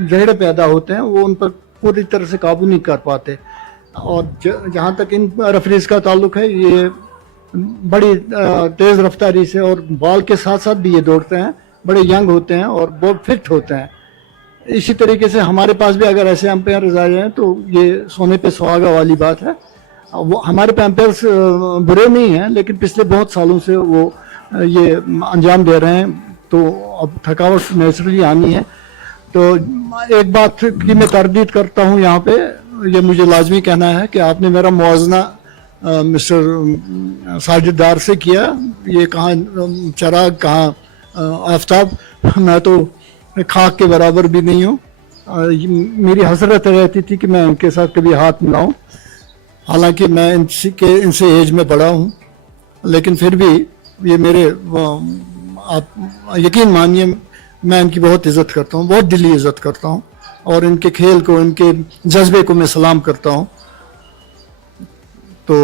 जहरे पैदा होते हैं, वो उन पर पूरी तरह से काबू नहीं कर पाते। और जहाँ तक इन रेफरीज का ताल्लुक है, ये बड़ी तेज़ रफ्तारी से और बॉल के साथ साथ भी ये दौड़ते हैं, बड़े यंग होते हैं और बहुत फिट होते हैं। इसी तरीके से हमारे पास भी अगर ऐसे अंपायर आ जाएं तो ये सोने पे सुहागा वाली बात है। वो हमारे पे अंपायर्स बुरे नहीं हैं, लेकिन पिछले बहुत सालों से वो ये अंजाम दे रहे हैं, तो अब थकावट नेचुरली आनी है। तो एक बात की मैं तरदीद करता हूँ यहाँ पे, ये मुझे लाजमी कहना है कि आपने मेरा मुआवजना मिस्टर साजिददार से किया। ये कहाँ चराग, कहाँ आफ्ताब, मैं तो खाक के बराबर भी नहीं हूँ। मेरी हसरत रहती थी कि मैं उनके साथ कभी हाथ मिलाऊं, हालांकि मैं इनसे एज में बड़ा हूँ, लेकिन फिर भी ये मेरे आप यकीन मानिए मैं इनकी बहुत इज़्ज़त करता हूँ, बहुत दिली इज़्ज़त करता हूँ, और इनके खेल को, इनके जज्बे को मैं सलाम करता हूँ। तो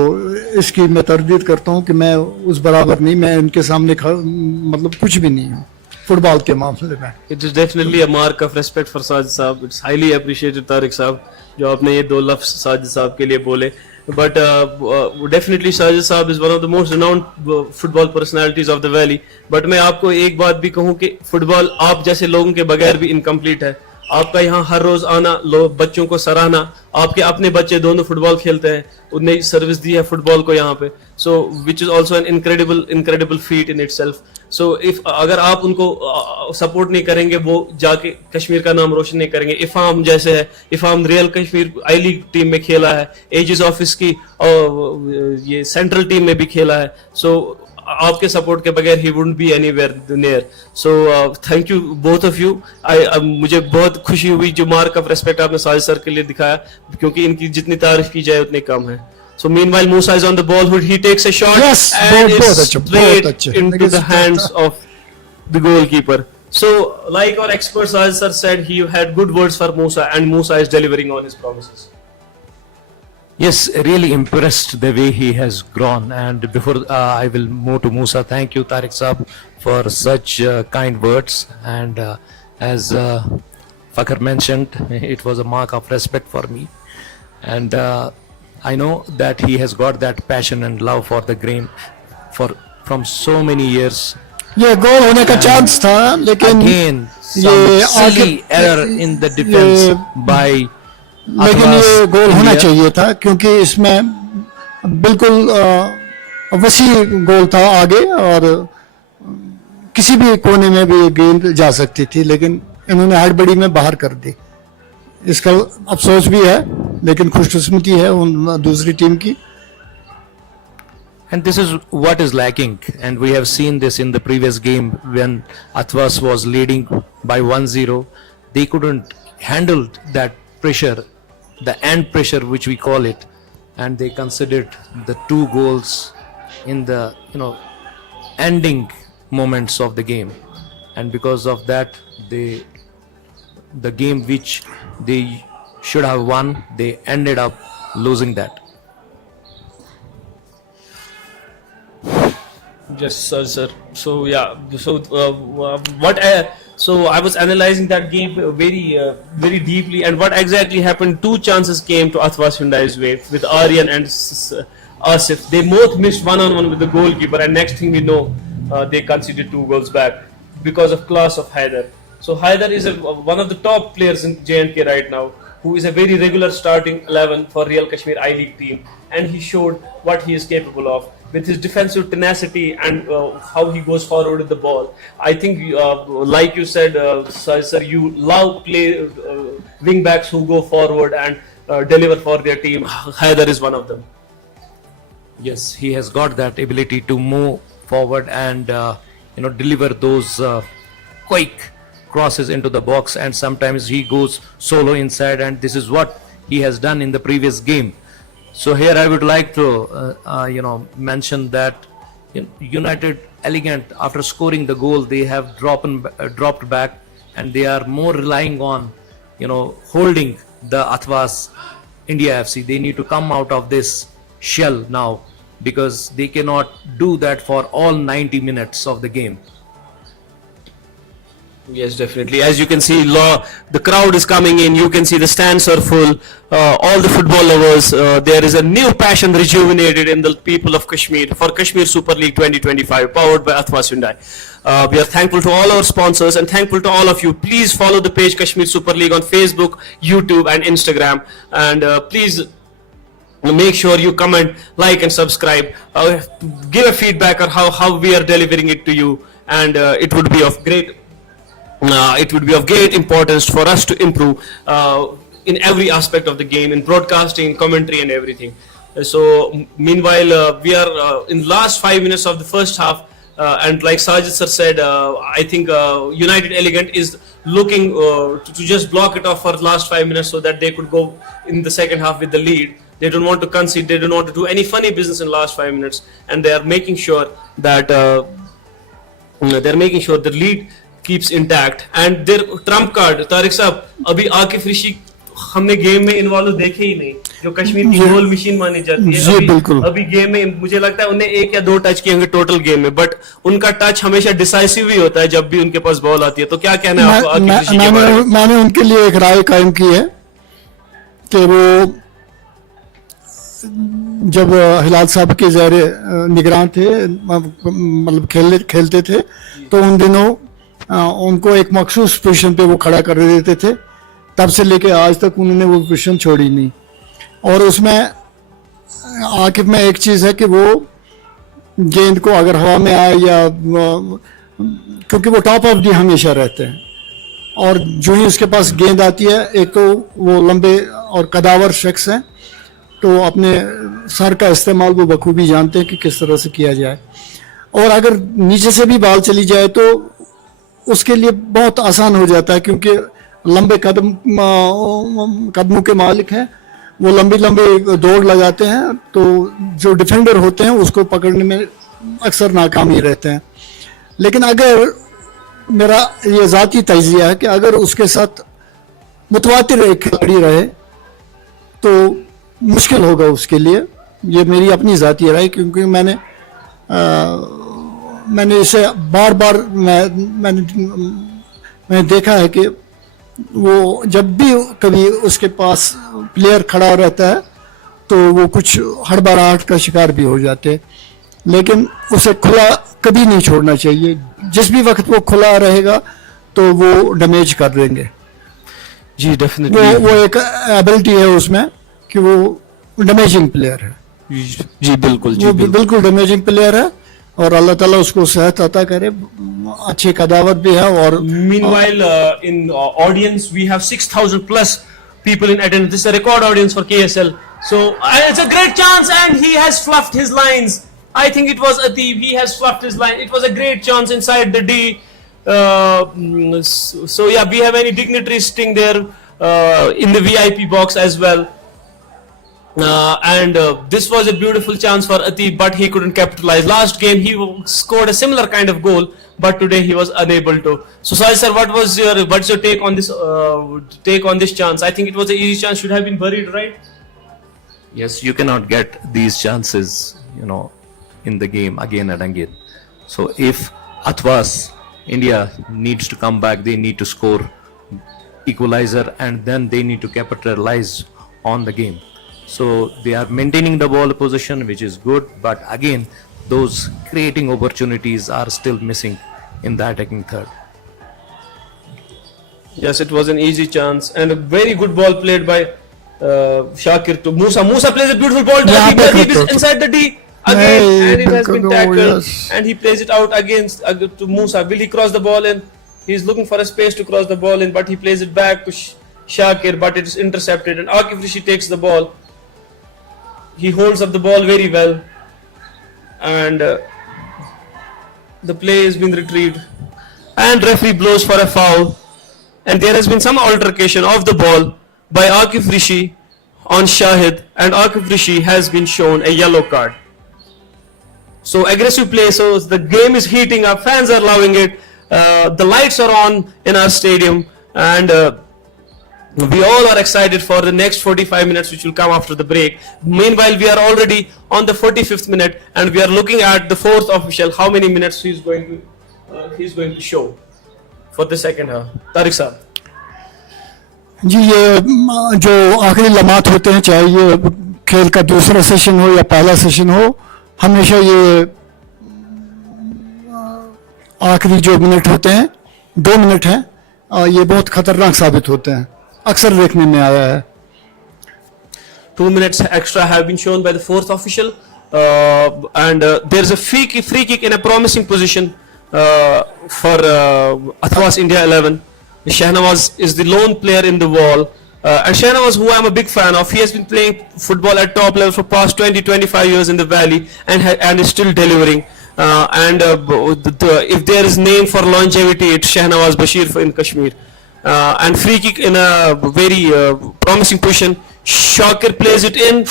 इसकी मैं तरदीद करता हूँ कि मैं उस बराबर नहीं, मैं इनके सामने मतलब कुछ भी नहीं हूँ फुटबॉल के मामले में। It is definitely a mark of respect for Sajid साहब। इट्स हाईली अप्रिशिएटेड तारिक साहब, जो आपने ये दो लफ्ज साजिद साहब के लिए बोले। बट डेफिनेटली साजिद साहब is one of the most renowned football personalities of the valley. But मैं आपको एक बात भी कहूँ कि फुटबॉल आप जैसे लोगों के बगैर भी इनकम्प्लीट है। आपका यहाँ हर रोज आना, बच्चों को सराहना, आपके अपने बच्चे दोनों फुटबॉल खेलते हैं, उन्हें सर्विस दी है फुटबॉल को यहाँ पे। So which is also an incredible feat in itself. So if अगर आप उनको सपोर्ट नहीं करेंगे, वो जाके कश्मीर का नाम रोशन नहीं करेंगे। इफाम जैसे है, इफाम रियल कश्मीर आई लीग टीम में खेला है, एजिस ऑफिस की और ये सेंट्रल टीम में भी खेला है। सो आपके सपोर्ट के बगैर ही wouldn't be anywhere near. So thank you both of you. मुझे बहुत खुशी हुई जो मार्क ऑफ रेस्पेक्ट आपने साजिद सर के लिए दिखाया, क्योंकि इनकी जितनी तारीफ की जाए उतनी कम है। So meanwhile Musa is on the ball, he takes a shot, Yes, and बहुत it's straight into the hands of the goalkeeper. So like our expert Sajid sir said, he had good words for Musa, and Musa is delivering on his promises. Yes, really impressed the way he has grown. And before I will move to Musa, thank you Tariq Saab for such kind words. And as Fakhr mentioned, it was a mark of respect for me. And I know that he has got that passion and love for the game from so many years. ये गोल होने का chance था, लेकिन Again, some silly error in the defense by लेकिन ATHWAS ये गोल होना India. चाहिए था, क्योंकि इसमें बिल्कुल वसी गोल था आगे, और किसी भी कोने में भी गेंद जा सकती थी, लेकिन इन्होंने हड़बड़ी में बाहर कर दी। इसका अफसोस भी है, लेकिन खुशकिस्मती है उन दूसरी टीम की। And this is what is lacking, and we have seen this in the previous game when ATHWAS was leading by 1-0. They couldn't handle that pressure, the end pressure which we call it, and they considered the 2 goals in the ending moments of the game, and because of that the game which they should have won, they ended up losing that. Yes, sir. So yeah. So so I was analyzing that game very deeply, and what exactly happened? 2 chances came to ATHWAS Hyundai's way with Aryan and Asif. They both missed one-on-one with the goalkeeper, and next thing we know, they conceded 2 goals back because of class of Haider. So Haider is one of the top players in J&K right now, who is a very regular starting 11 for Real Kashmir I-League team, and he showed what he is capable of with his defensive tenacity and how he goes forward with the ball. I think, like you said, sir, you love wing backs who go forward and deliver for their team. Haider is one of them. Yes, he has got that ability to move forward and deliver those quick crosses into the box, and sometimes he goes solo inside, and this is what he has done in the previous game. So here I would like to mention that United Elegant, after scoring the goal, they have dropped back, and they are more relying on holding the ATHWAS India FC. They need to come out of this shell now, because they cannot do that for all 90 minutes of the game. Yes, definitely. As you can see, the crowd is coming in. You can see the stands are full. All the football lovers. There is a new passion rejuvenated in the people of Kashmir for Kashmir Super League 2025, powered by ATHWAS Hyundai. We are thankful to all our sponsors and thankful to all of you. Please follow the page Kashmir Super League on Facebook, YouTube, and Instagram. And please make sure you comment, like, and subscribe. Give a feedback on how we are delivering it to you, and it would be of great. It would be of great importance for us to improve in every aspect of the game, in broadcasting, commentary, and everything. So, meanwhile, we are in last 5 minutes of the first half, and like Sajid sir said, I think United Elegant is looking to just block it off for the last 5 minutes so that they could go in the second half with the lead. They don't want to concede. They don't want to do any funny business in the last 5 minutes, and they are making sure that the lead keeps intact. And their trump card, Tariq साहब, अभी आकिफ ऋषि हमने game में involve देखे ही नहीं, जो कश्मीर की गोल machine मानी जाती है. अभी गेम में मुझे लगता है उन्हें 1 या 2 टच किए होंगे टोटल गेम में, बट उनका टच हमेशा डिसाइसिव ही होता है जब भी उनके पास बॉल आती है. तो क्या कहना है आपको आकिफ ऋषि के बारे में? मैंने उनके लिए एक राय कायम की है कि वो जब हिलाल साहब के ज़ाहिर निगरान थे, मतलब खेलते थे, तो उन दिनों उनको एक मखसूस पोजीशन पे वो खड़ा कर देते थे. तब से लेके आज तक उन्होंने वो पोजीशन छोड़ी नहीं. और उसमें आखिर में एक चीज़ है कि वो गेंद को अगर हवा में आए या क्योंकि वो टॉप ऑफ डी हमेशा रहते हैं, और जो ही उसके पास गेंद आती है, एक तो वो लंबे और कदावर शख्स हैं, तो अपने सर का इस्तेमाल वो बखूबी जानते हैं कि किस तरह से किया जाए. और अगर नीचे से भी बॉल चली जाए तो उसके लिए बहुत आसान हो जाता है, क्योंकि लंबे कदमों के मालिक हैं, वो लंबी दौड़ लगाते हैं, तो जो डिफेंडर होते हैं उसको पकड़ने में अक्सर नाकाम ही रहते हैं. लेकिन अगर मेरा ये ज़ाती तजिया है कि अगर उसके साथ मुतवातिर एक खिलाड़ी रहे तो मुश्किल होगा उसके लिए. ये मेरी अपनी ज़ाती राय, क्योंकि मैंने इसे बार मैंने देखा है कि वो जब भी कभी उसके पास प्लेयर खड़ा रहता है तो वो कुछ हड़बड़ाहट का शिकार भी हो जाते हैं. लेकिन उसे खुला कभी नहीं छोड़ना चाहिए. जिस भी वक्त वो खुला रहेगा तो वो डैमेज कर देंगे. जी डेफिनेटली वो एक एबिलिटी है उसमें कि वो डैमेजिंग प्लेयर है. जी बिल्कुल, वो बिल्कुल डैमेजिंग प्लेयर है, और अल्लाह ताला उसको सेहत अता करे. अच्छी कदावत भी है. और meanwhile in audience we have 6,000 plus people in attendance. This is a record audience for KSL, so it's a great chance, and he has fluffed his lines. I think it was Ateeb. He has fluffed his line. It was a great chance inside the D. So yeah, we have any dignitaries sitting there in the VIP box as well. And this was a beautiful chance for Ateeb, but he couldn't capitalize. Last game he scored a similar kind of goal, but today he was unable to. So Sai sir, what's your take on this chance? I think it was an easy chance, should have been buried, right? Yes, you cannot get these chances, in the game again and again. So if ATHWAS India needs to come back, they need to score equalizer, and then they need to capitalize on the game. So they are maintaining the ball position, which is good, but again those creating opportunities are still missing in the attacking third. Yes, it was an easy chance and a very good ball played by Shakir to Musa. Musa plays a beautiful ball to Ateeb is inside the D again, and it has been tackled, and he plays it out against to Musa. Will he cross the ball in? He's looking for a space to cross the ball in, but he plays it back to Shakir, but it is intercepted, and Akif Rishi takes the ball. He holds up the ball very well, and the play has been retrieved, and referee blows for a foul, and there has been some altercation of the ball by Akif Rishi on Shahid, and Akif Rishi has been shown a yellow card. So aggressive play, so the game is heating up, fans are loving it, the lights are on in our stadium, and we all are excited for the next 45 minutes which will come after the break. Meanwhile, we are already on the 45th minute and we are looking at the fourth official, how many minutes he's going to show for the second half. Tariq sir. जी, ये जो आखिरी लम्हात होते हैं, चाहे ये खेल का दूसरा सेशन हो या पहला सेशन हो, हमेशा ये आखिरी जो मिनट होते हैं, 2 मिनट हैं, ये बहुत खतरनाक साबित होते हैं, अक्सर देखने में आया है. 2 minutes extra have been shown by the fourth official, and there's a free kick in a promising position for ATHWAS India 11. Shahnawaz is the lone player in the wall, and Shahnawaz, who I'm a big fan of, he has been playing football at top level for past 20-25 years in the valley and is still delivering. If there is name for longevity, it's Shahnawaz Bashir in Kashmir. And free kick in a very promising position. Shakir plays it in,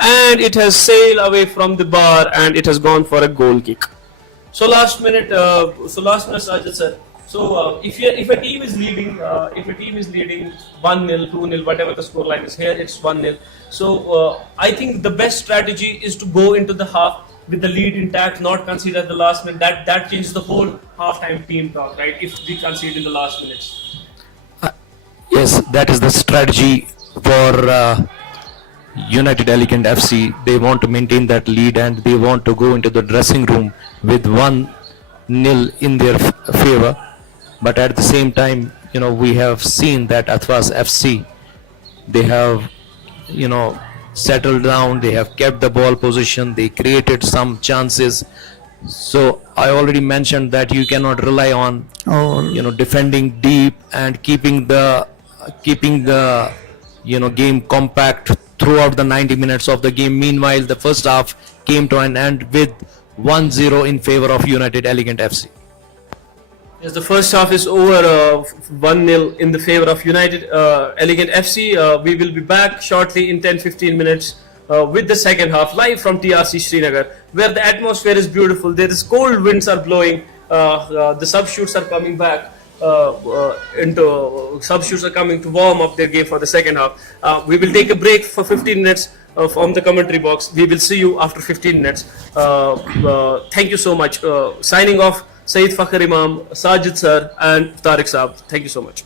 and it has sailed away from the bar, and it has gone for a goal kick. So last minute, Sajid sir. So if a team is leading, 1-0, 2-0, whatever the score line is, here it's 1-0. So I think the best strategy is to go into the half with the lead intact, not concede at the last minute. That changes the whole halftime team talk, right? If we concede in the last minutes. Yes, that is the strategy for United Elegant FC. They want to maintain that lead and they want to go into the dressing room with 1-0 in their favor. But at the same time, we have seen that ATHWAS FC, they have, settled down, they have kept the ball position, they created some chances. So I already mentioned that you cannot rely on, defending deep and keeping the game compact throughout the 90 minutes of the game. Meanwhile, the first half came to an end with 1-0 in favor of United Elegant FC. Yes, the first half is over, 1-0 in the favor of United Elegant FC. We will be back shortly in 10-15 minutes with the second half, live from TRC Srinagar, where the atmosphere is beautiful. There is cold winds are blowing. The substitutes are coming back. Substitutes are coming to warm up their game for the second half. We will take a break for 15 minutes from the commentary box. We will see you after 15 minutes. Thank you so much. Signing off, Saeed Fakhr Imam, Sajid sir and Tariq Saab. Thank you so much.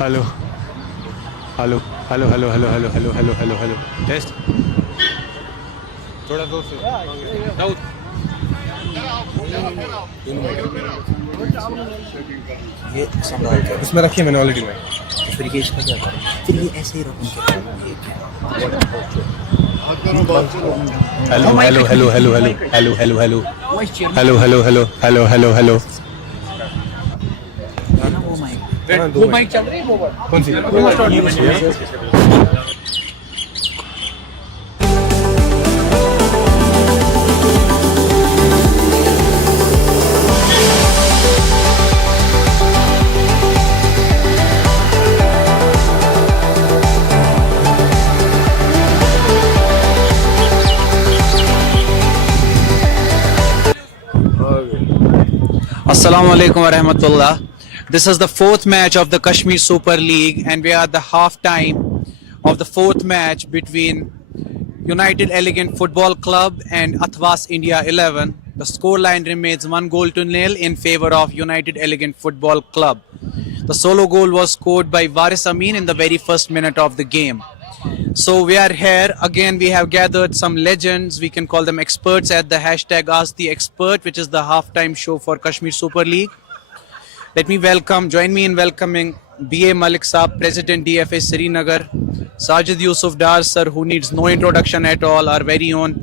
Hello hello hello hello hello hello hello hello hello hello test थोड़ा दूर से दाऊद ये संभाल के इसमें रखिए मैंने already में फिर ये इसका क्या करें फिर ये ऐसे ही रख hello hello hello hello hello hello hello hello hello hello hello hello hello hello वो माइक चल रही है कौन सी Assalamu alaikum wa rahmatullah. This is the fourth match of the Kashmir Super League, and we are at the half time of the fourth match between United Elegant Football Club and ATHWAS India 11. The scoreline remains 1-0 in favor of United Elegant Football Club. The solo goal was scored by Waris Amin in the very first minute of the game. So we are here again. We have gathered some legends. We can call them experts at the hashtag Ask the Expert, which is the halftime show for Kashmir Super League. Let me join me in welcoming B.A. Malik Saab, President DFA Srinagar, Sajid Yusuf Dar sir, who needs no introduction at all, our very own.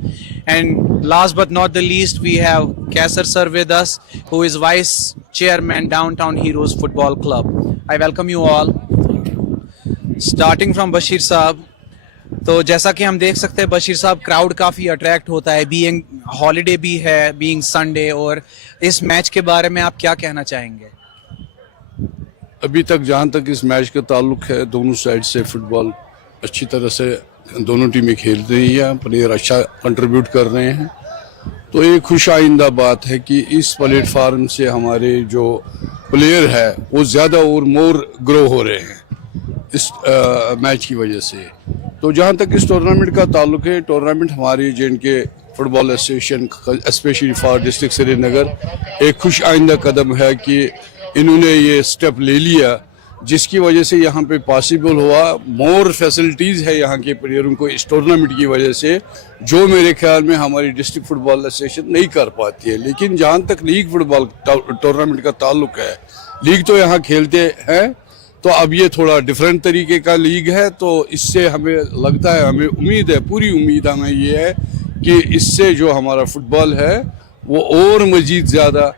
And last but not the least, we have KSL sir with us, who is Vice Chairman Downtown Heroes Football Club. I welcome you all. Starting from Bashir Saab, तो जैसा कि हम देख सकते हैं बशीर साहब, crowd काफ़ी attract होता है, बीइंग हॉलीडे भी है, बीइंग संडे, और इस मैच के बारे में आप क्या कहना चाहेंगे? अभी तक जहां तक इस मैच का ताल्लुक है, दोनों साइड से फुटबॉल अच्छी तरह से दोनों टीमें खेल रही हैं, प्लेयर अच्छा कंट्रीब्यूट कर रहे हैं। तो ये खुश आइंदा बात है कि इस प्लेटफार्म से हमारे जो प्लेयर है वो ज़्यादा और मोर ग्रो हो रहे हैं इस मैच की वजह से। तो जहाँ तक इस टूर्नामेंट का ताल्लुक है, टूर्नामेंट हमारी J football association specially for district Srinagar एक खुश आइंदा कदम है कि इन्होंने ये स्टेप ले लिया, जिसकी वजह से यहाँ पे पॉसिबल हुआ। मोर फैसिलिटीज़ है यहाँ के प्लेयरों को इस टूर्नामेंट की वजह से, जो मेरे ख्याल में हमारी डिस्ट्रिक्ट फुटबॉल एसोसिएशन नहीं कर पाती है। लेकिन जहाँ तक लीग फुटबॉल टूर्नामेंट का ताल्लुक है, लीग तो यहाँ खेलते हैं, तो अब ये थोड़ा डिफरेंट तरीके का लीग है। तो इससे हमें लगता है, हमें उम्मीद है, पूरी उम्मीद हमें ये है कि इससे जो हमारा फुटबॉल है वो और मज़ीद ज़्यादा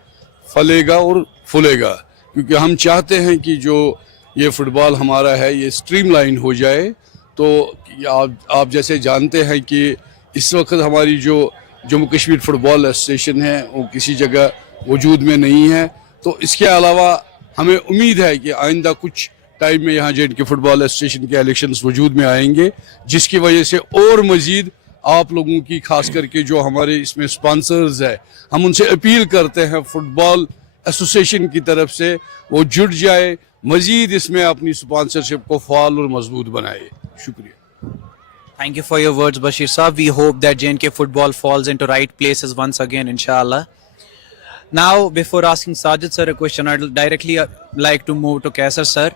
फलेगा और फूलेगा, क्योंकि हम चाहते हैं कि जो ये फुटबॉल हमारा है ये स्ट्रीमलाइन हो जाए। तो आप जैसे जानते हैं कि इस वक्त हमारी जो जम्मू कश्मीर फुटबॉल एसोसिएशन है वो किसी जगह वजूद में नहीं है। तो इसके अलावा हमें उम्मीद है कि आइंदा कुछ टाइम में यहाँ जे फुटबॉल एसोसिएशन के इलेक्शंस वजूद में आएंगे, जिसकी वजह से और मज़ीद आप लोगों की, खास करके जो हमारे इसमें स्पॉन्सर्स है, हम उनसे अपील करते हैं फुटबॉल एसोसिएशन की तरफ से वो जुड़ जाए, मज़ीद इसमें अपनी स्पॉन्सरशिप को फाल और मजबूत बनाए। शुक्रिया। Thank you for your words, Bashir Saab. We hope that J&K football falls into right places once again, inshallah. Now, before asking Sajid sir a question, I'd directly like to move to Kaisar sir.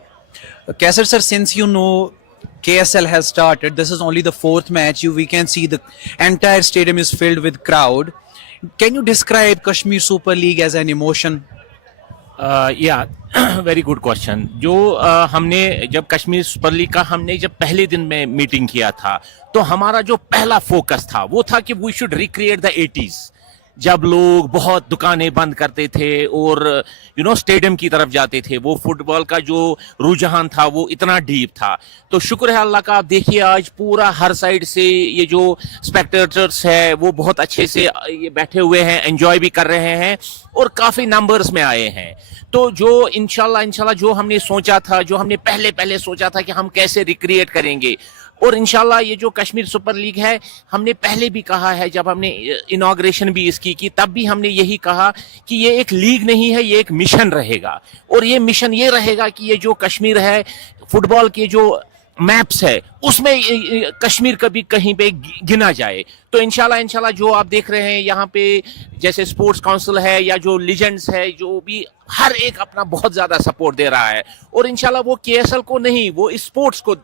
Kaisar sir, since you know KSL has started, this is only the fourth match. We can see the entire stadium is filled with crowd. Can you describe Kashmir Super League as an emotion? Very good question. जो हमने जब Kashmir super league का हमने जब पहले दिन में meeting किया था, तो हमारा जो पहला फोकस था वो था कि we should recreate the 80s, जब लोग बहुत दुकानें बंद करते थे और स्टेडियम की तरफ जाते थे। वो फुटबॉल का जो रुझान था वो इतना डीप था। तो शुक्र है अल्लाह का, आप देखिए आज पूरा हर साइड से ये जो स्पेक्टेटर्स है वो बहुत अच्छे से ये बैठे हुए हैं, एंजॉय भी कर रहे हैं और काफ़ी नंबर्स में आए हैं। तो जो इंशाल्लाह जो हमने सोचा था, जो हमने पहले सोचा था कि हम कैसे रिक्रिएट करेंगे, और इंशाल्लाह ये जो कश्मीर सुपर लीग है, हमने पहले भी कहा है, जब हमने इनॉग्रेशन भी इसकी की तब भी हमने यही कहा कि ये एक लीग नहीं है, ये एक मिशन रहेगा। और ये मिशन ये रहेगा कि ये जो कश्मीर है, फुटबॉल के जो मैप्स है उसमें कश्मीर कभी कहीं पे गिना जाए। तो इंशाल्लाह जो आप देख रहे हैं यहाँ पे, जैसे स्पोर्ट्स काउंसिल है या जो लीजेंड्स है, जो भी हर एक अपना बहुत ज्यादा सपोर्ट दे रहा है, और इंशाल्लाह वो केएसएल को नहीं, वो स्पोर्ट्स को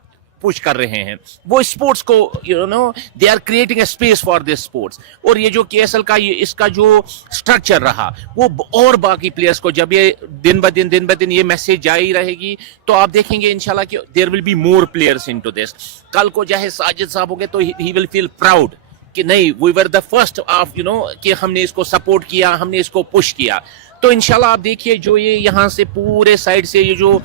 पुश कर रहे हैं, वो स्पोर्ट्स को they are creating a space for this sports. और ये जो केएसएल का इसका जो स्ट्रक्चर रहा, वो और बाकी प्लेयर्स को जब ये दिन ब दिन ये मैसेज जारी रहेगी, तो आप देखेंगे इंशाल्लाह कि there will be more players into this. कल को चाहे साजिद साहब होंगे तो ही विल फील प्राउड कि नहीं, we were the first of कि हमने इसको सपोर्ट किया, हमने इसको पुश किया। तो इंशाल्लाह आप देखिए जो ये यहाँ से पूरे साइड से ये जो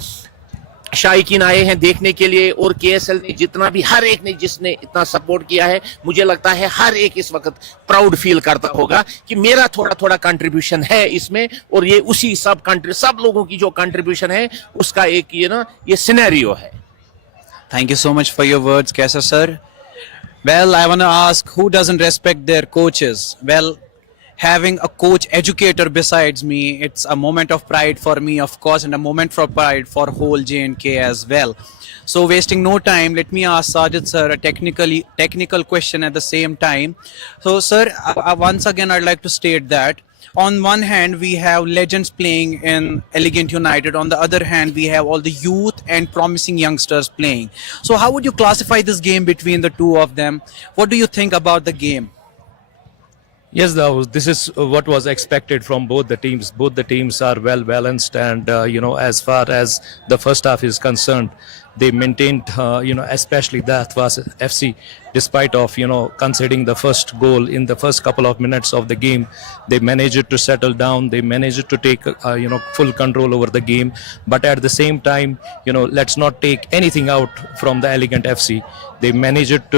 शायकीन आए हैं देखने के लिए, और केएसएल ने जितना भी, हर एक ने जिसने इतना सपोर्ट किया है, मुझे लगता है हर एक इस वक्त प्राउड फील करता होगा कि मेरा थोड़ा थोड़ा कंट्रीब्यूशन है इसमें, और ये उसी सब लोगों की जो कंट्रीब्यूशन है उसका एक ये सिनेरियो है। Thank you so much for your words, Kaisar sir. Well, I want to ask, who doesn't respect their coaches? Well, having a coach educator besides me, it's a moment of pride for me, of course, and a moment for pride for whole J&K as well. So wasting no time, let me ask Sajid sir a technical question at the same time. So sir, once again I'd like to state that on one hand we have legends playing in Elegant United, on the other hand we have all the youth and promising youngsters playing. So how would you classify this game between the two of them? What do you think about the game? Yes, this is what was expected from both the teams. Both the teams are well balanced, and as far as the first half is concerned, they maintained, especially the ATHWAS FC, despite of conceding the first goal in the first couple of minutes of the game, they managed to settle down. They managed to take full control over the game. But at the same time, let's not take anything out from the Elegant FC. They managed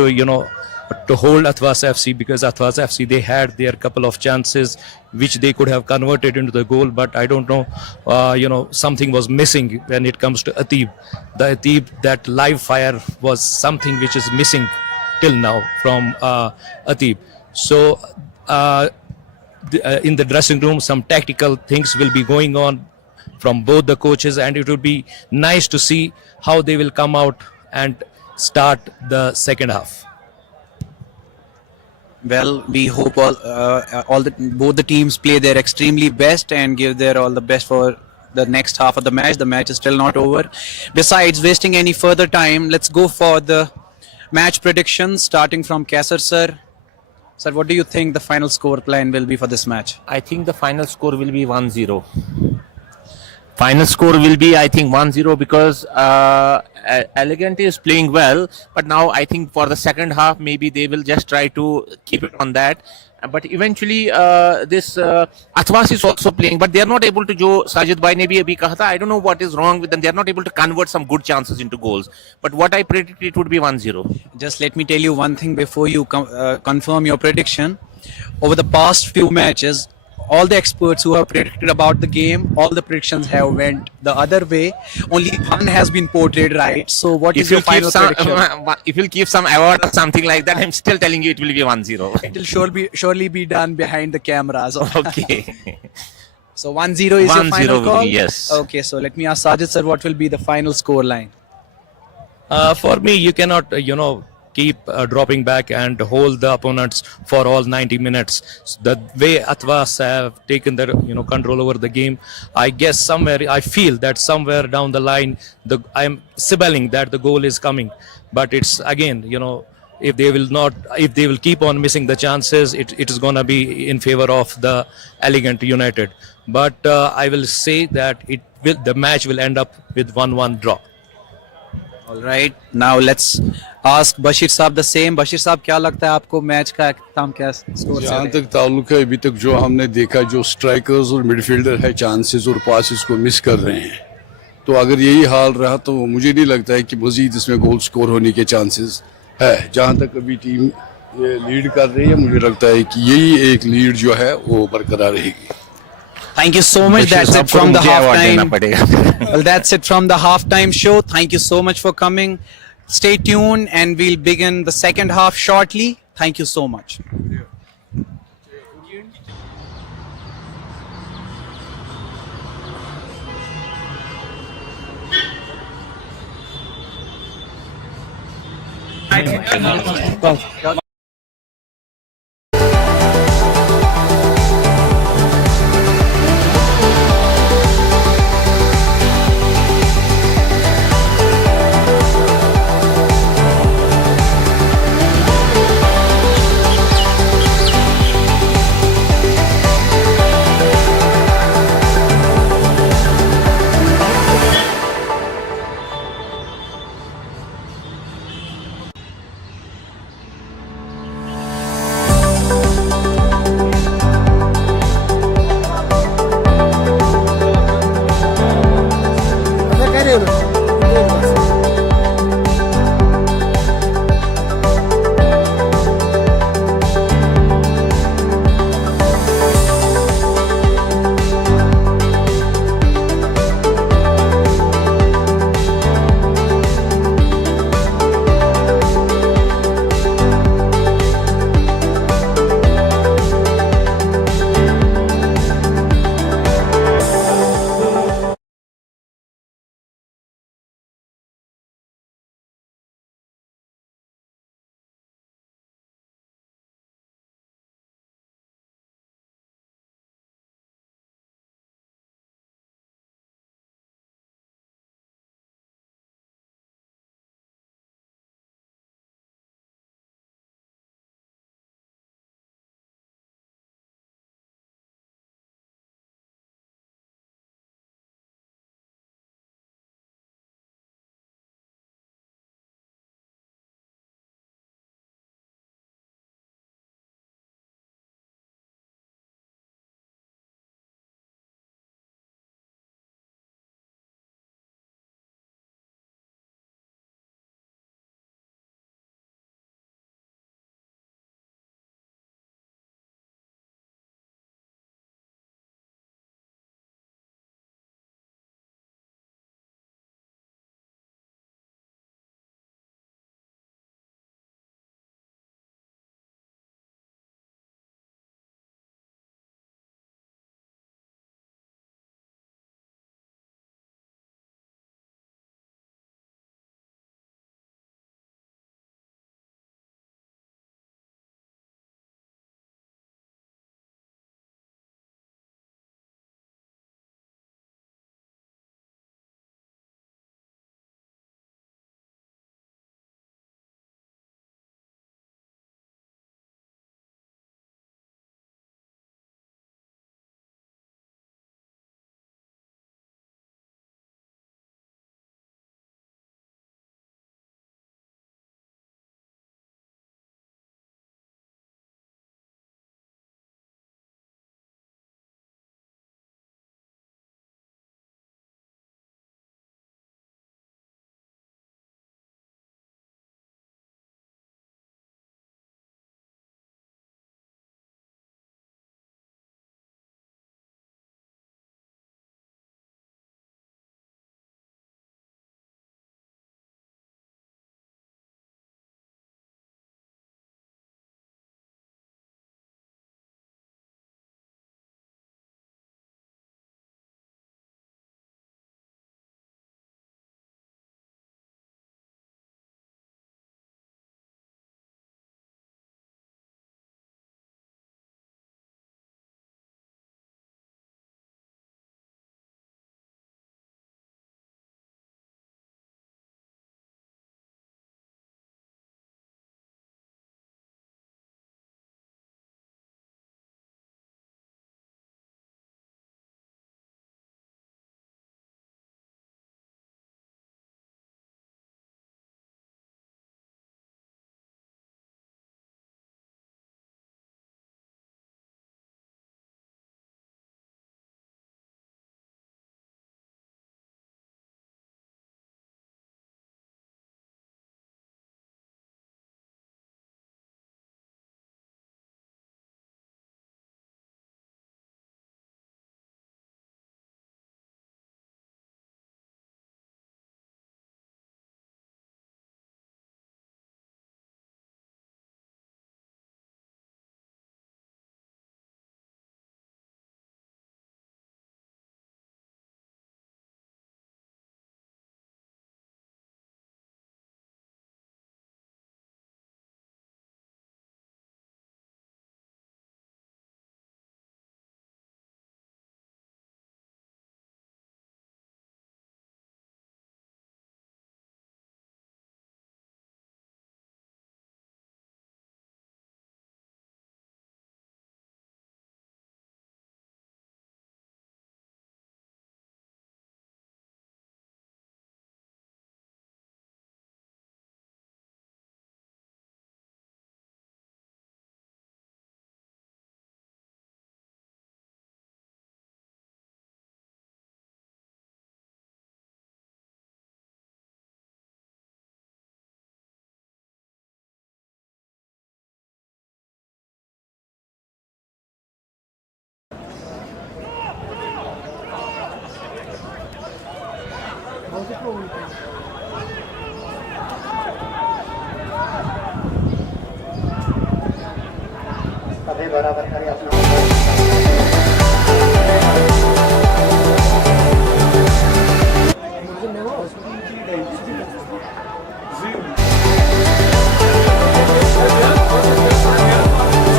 to hold ATHWAS FC, because ATHWAS FC, they had their couple of chances which they could have converted into the goal, but I don't know, something was missing when it comes to Atib. The Atib, that live fire was something which is missing till now from Atib. So in the dressing room, some tactical things will be going on from both the coaches, and it would be nice to see how they will come out and start the second half. Well, we hope both the teams play their extremely best and give their all the best for the next half of the match. The match is still not over. Besides wasting any further time, let's go for the match predictions, starting from Kaisar sir. Sir, what do you think the final score line will be for this match? I think the final score will be 1-0. Final score will be, I think, 1-0, because Elegant is playing well, but now I think for the second half maybe they will just try to keep it on that. But eventually this ATHWAS is also playing, but they are not able to, jo Sajid bhai ne bhi abhi kaha tha, I don't know what is wrong with them. They are not able to convert some good chances into goals. But what I predict, it would be 1-0. Just let me tell you one thing before you confirm your prediction. Over the past few matches, all the experts who have predicted about the game, all the predictions have went the other way. Only one has been portrayed right. So what is your final prediction? If you'll keep some award or something like that, I'm still telling you it will be 1-0. It will surely be done behind the cameras. Okay. So 1-0 is your final call? Yes. Okay, so let me ask Sajid sir, what will be the final score line? For me, you cannot, keep dropping back and hold the opponents for all 90 minutes. The way ATHWAS have taken their control over the game, I guess I feel that somewhere down the line, I'm signaling that the goal is coming. But it's again, if they will keep on missing the chances, it is gonna be in favor of the Elegant United. But I will say that the match will end up with 1-1 draw. All right, now let's ask Bashir Saab the same. Bashir Saab, क्या लगता है आपको match का exam क्या score? जहाँ तक ताल्लुक है, अभी तक जो हमने देखा, जो स्ट्राइकर्स और मिडफील्डर है चांसेस और पासेस को मिस कर रहे हैं, तो अगर यही हाल रहा तो मुझे नहीं लगता है कि मजीद इसमें गोल स्कोर होने के चांसेस है। जहाँ तक अभी टीम ये लीड कर रही है, मुझे लगता है कि यही एक लीड जो है वो बरकरार रहेगी। Thank you so much. That's it from the halftime. Well, that's it from the halftime show. Thank you so much for coming. Stay tuned and we'll begin the second half shortly. Thank you so much.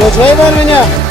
Созвеивай меня!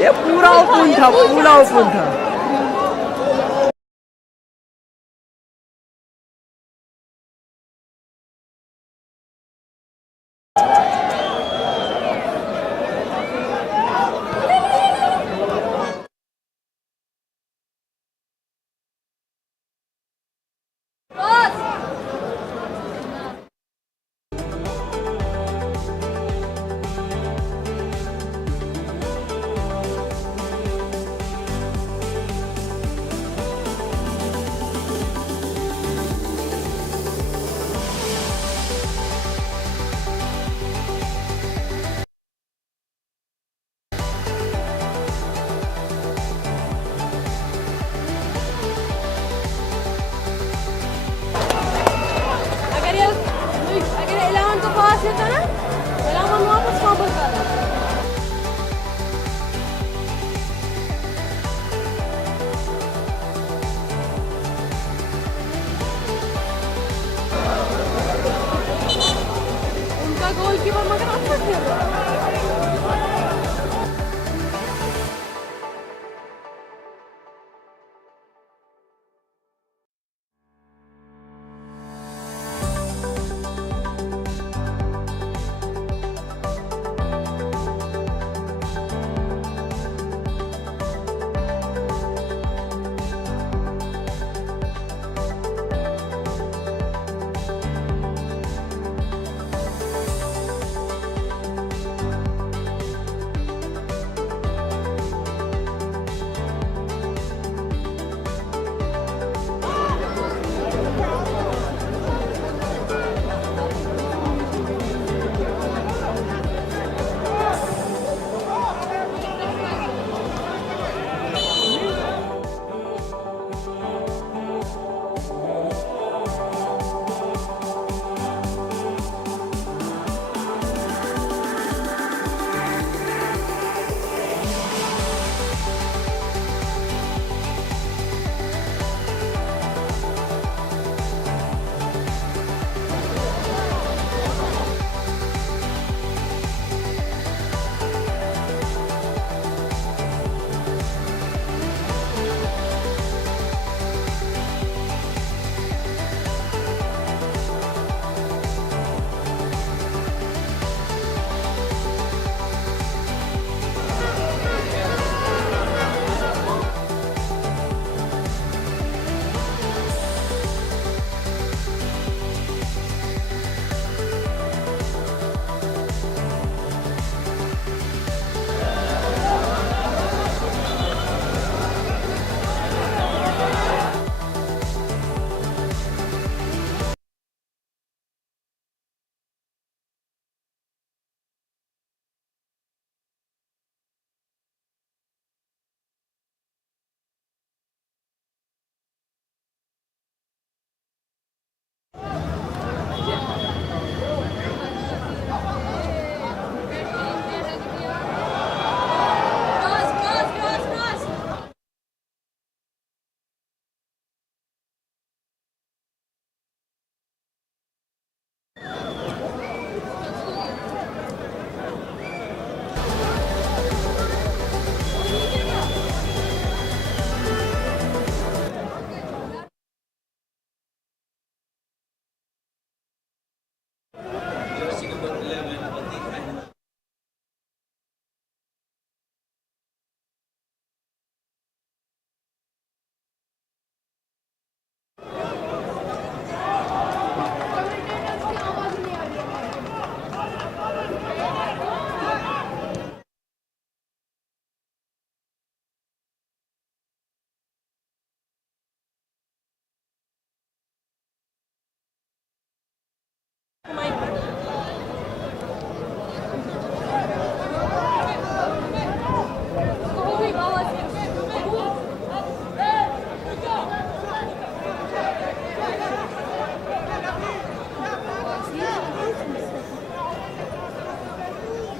ये पूरा open था, पूरा open था। अगर eleven को पास है तो ना इलेवन वापस वापस आ रहा है। उनका गोलकीपर मगर अच्छा खेल रहा है।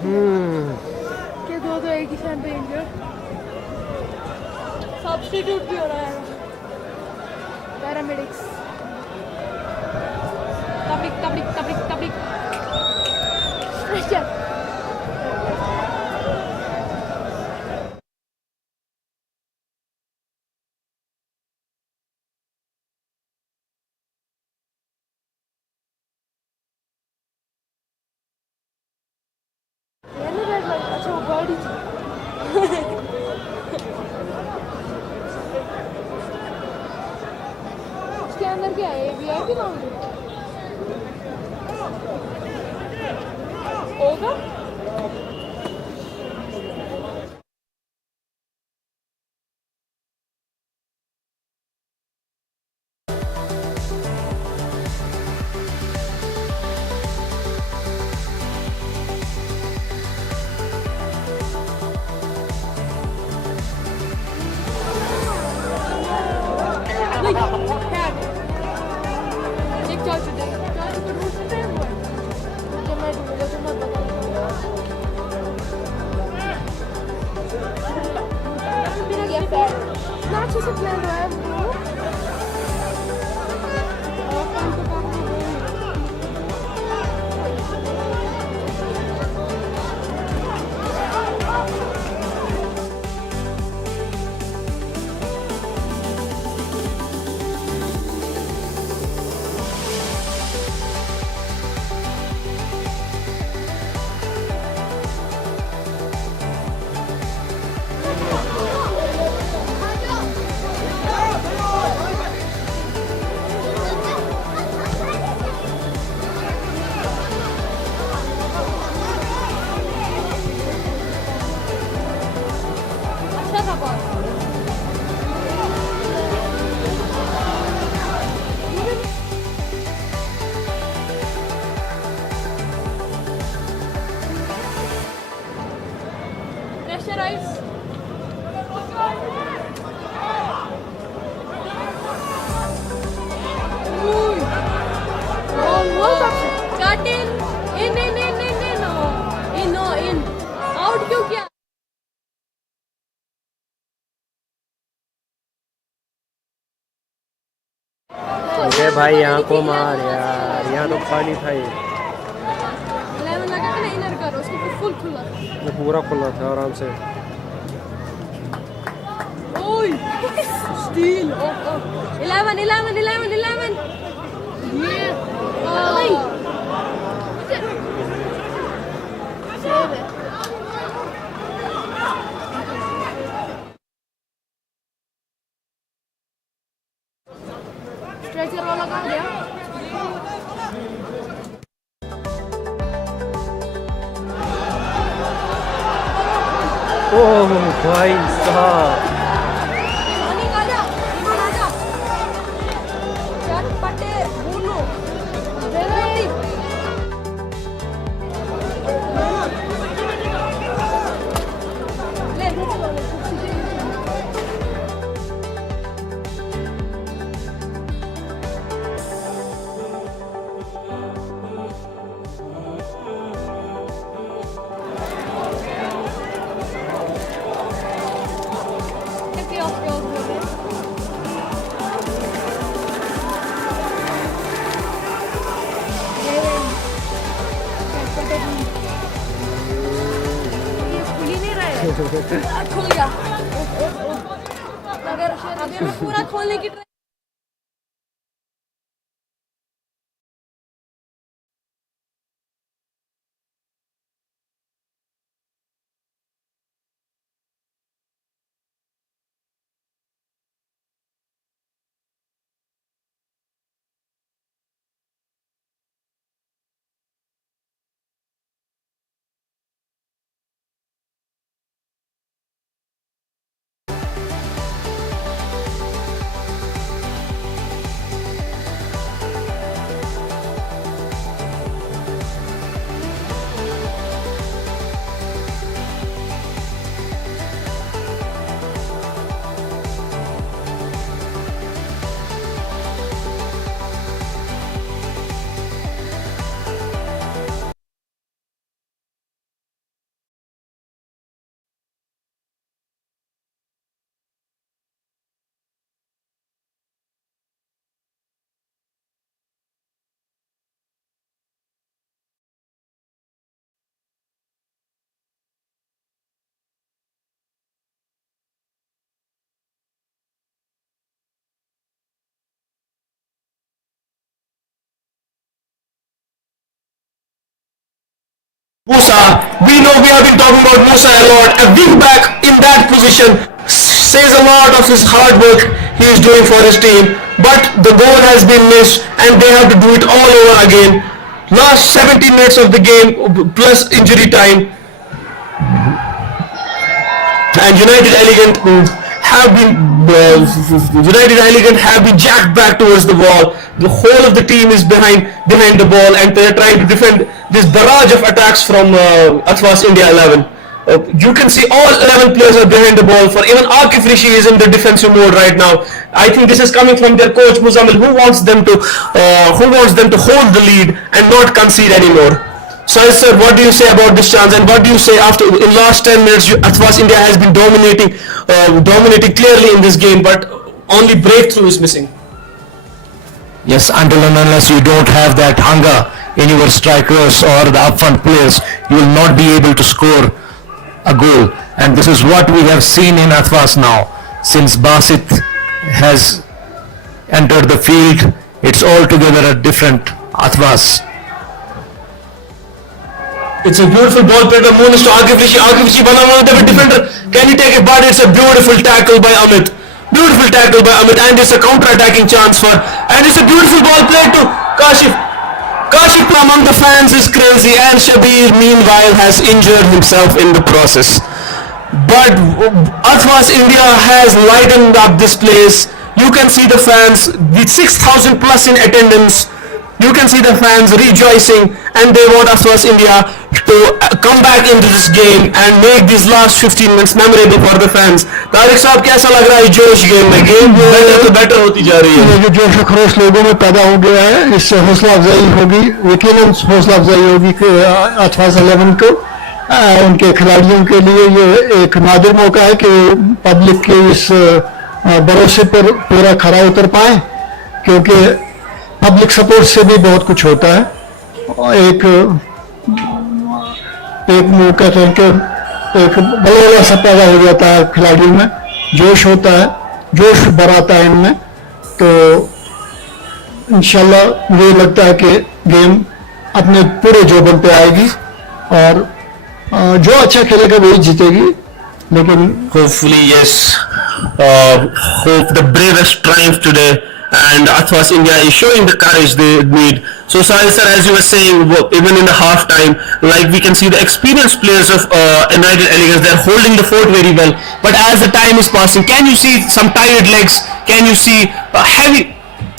कि दो एक ही साथ देंगे सब्स्टिट्यूट भी हो रहा है पैरामेडिक्स तबलिक तबलिक तबलिक तबलिक स्ट्रेचर अच्छा वो गाड़ी उसके अंदर क्या है वीआईपी लाउंज होगा एक चार्जर दे चार्जर को ढूंढ सकते हैं वो जब मैं ढूंढूंगा तो मैं बताऊंगा बिना गया पैर इतना अच्छे से प्लान हुआ है वो और काम तो काम नहीं है अच्छा था बहुत प्रेशराइज Cut in. Out क्यों किया? अरे भाई यहाँ को मार यार, यहाँ तो खाली था ये। 11 लगा के ना इनर करो, उसको फुल खुला था। ये पूरा खुला था आराम से। ओए, स्टील। 11. ये सेव है। स्ट्रेचर वाला कहाँ गया? ओह भाई साहब, खुल गया। अगर मैं पूरा खोलने की Musa, we know we have been talking about Musa a lot. A wing back in that position says a lot of his hard work he is doing for his team. But the goal has been missed and they have to do it all over again. Last 17 minutes of the game plus injury time. And United Elegant have been jacked back towards the wall. The whole of the team is behind the ball and they're trying to defend this barrage of attacks from ATHWAS India 11. You can see all 11 players are behind the ball. For even Akif Rishi is in the defensive mode right now. I think this is coming from their coach Muzammil, who wants them to hold the lead and not concede anymore. So, sir, what do you say about this chance, and what do you say after in last 10 minutes? ATHWAS India has been dominating clearly in this game, but only breakthrough is missing. Yes, until and unless you don't have that hunger in your strikers or the upfront players, you will not be able to score a goal. And this is what we have seen in ATHWAS now. Since Basit has entered the field, it's altogether a different ATHWAS. It's a beautiful ball played by Monis to Akif Rishi. Akif Rishi, one on the defender. Can he take it? But it's a beautiful tackle by Amit. Beautiful tackle by Amit, and it's a counter-attacking chance for. And it's a beautiful ball played to Kashif. Kashif among the fans is crazy, and Shabir meanwhile has injured himself in the process. But ATHWAS India has lightened up this place. You can see the fans with 6,000 plus in attendance. You can see the fans rejoicing, and they want ATHWAS India to come back into this game and make these last 15 minutes memorable for the fans. Tariq साहब, कैसा लग रहा है जोश game में? Game better होती जा रही है. ये जो जोश व खरोश लोगों में पैदा हो गया है, इससे हौसला अफजाई होगी, यकीनन हौसला अफजाई होगी कि ATHWAS 11 को उनके खिलाड़ियों के लिए ये एक नादिर मौका है कि पब्लिक के इस भरोसे पर पूरा खरा उतर पाए, क्योंकि पब्लिक सपोर्ट से भी बहुत कुछ होता है. एक मौका तो एक बलबला सा पैदा हो जाता है खिलाड़ियों में, जोश होता है, जोश भराता है इनमें. तो इंशाल्लाह मुझे लगता है कि गेम अपने पूरे जोबन पे आएगी और जो अच्छा खेलेगा वही जीतेगी. लेकिन hopefully, yes, hope the bravest triumph today, and ATHWAS India is showing the courage they need. So, Sahil sir, as you were saying, even in the half time, like we can see the experienced players of United Elegance, they're holding the fort very well. But as the time is passing, can you see some tired legs? Can you see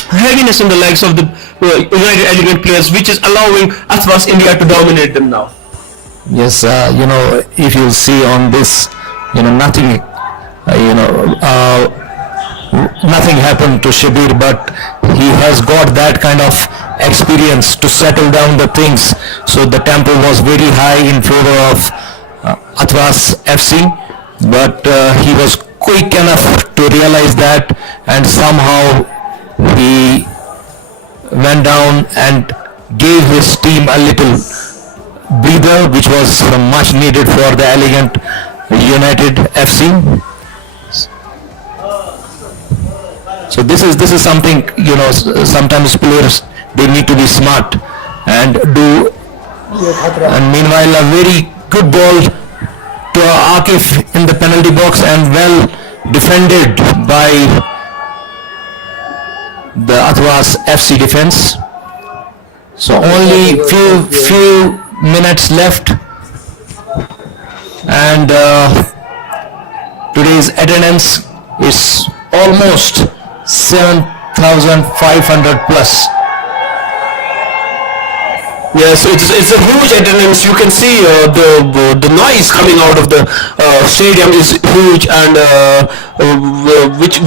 heaviness in the legs of the United Elegance players, which is allowing ATHWAS India to dominate them now? Yes, if you see on this, nothing happened to Shabir, but he has got that kind of experience to settle down the things. So the tempo was very high in favor of ATHWAS FC, but he was quick enough to realize that, and somehow he went down and gave his team a little breather, which was much needed for the Elegant United FC. So this is something, sometimes players, they need to be smart and do. And meanwhile, a very good ball to Akif in the penalty box, and well defended by the ATHWAS FC defense. So only few minutes left, and today's attendance is almost 7,500 plus. Yes, it's a huge attendance. You can see the noise coming out of the stadium is huge, and which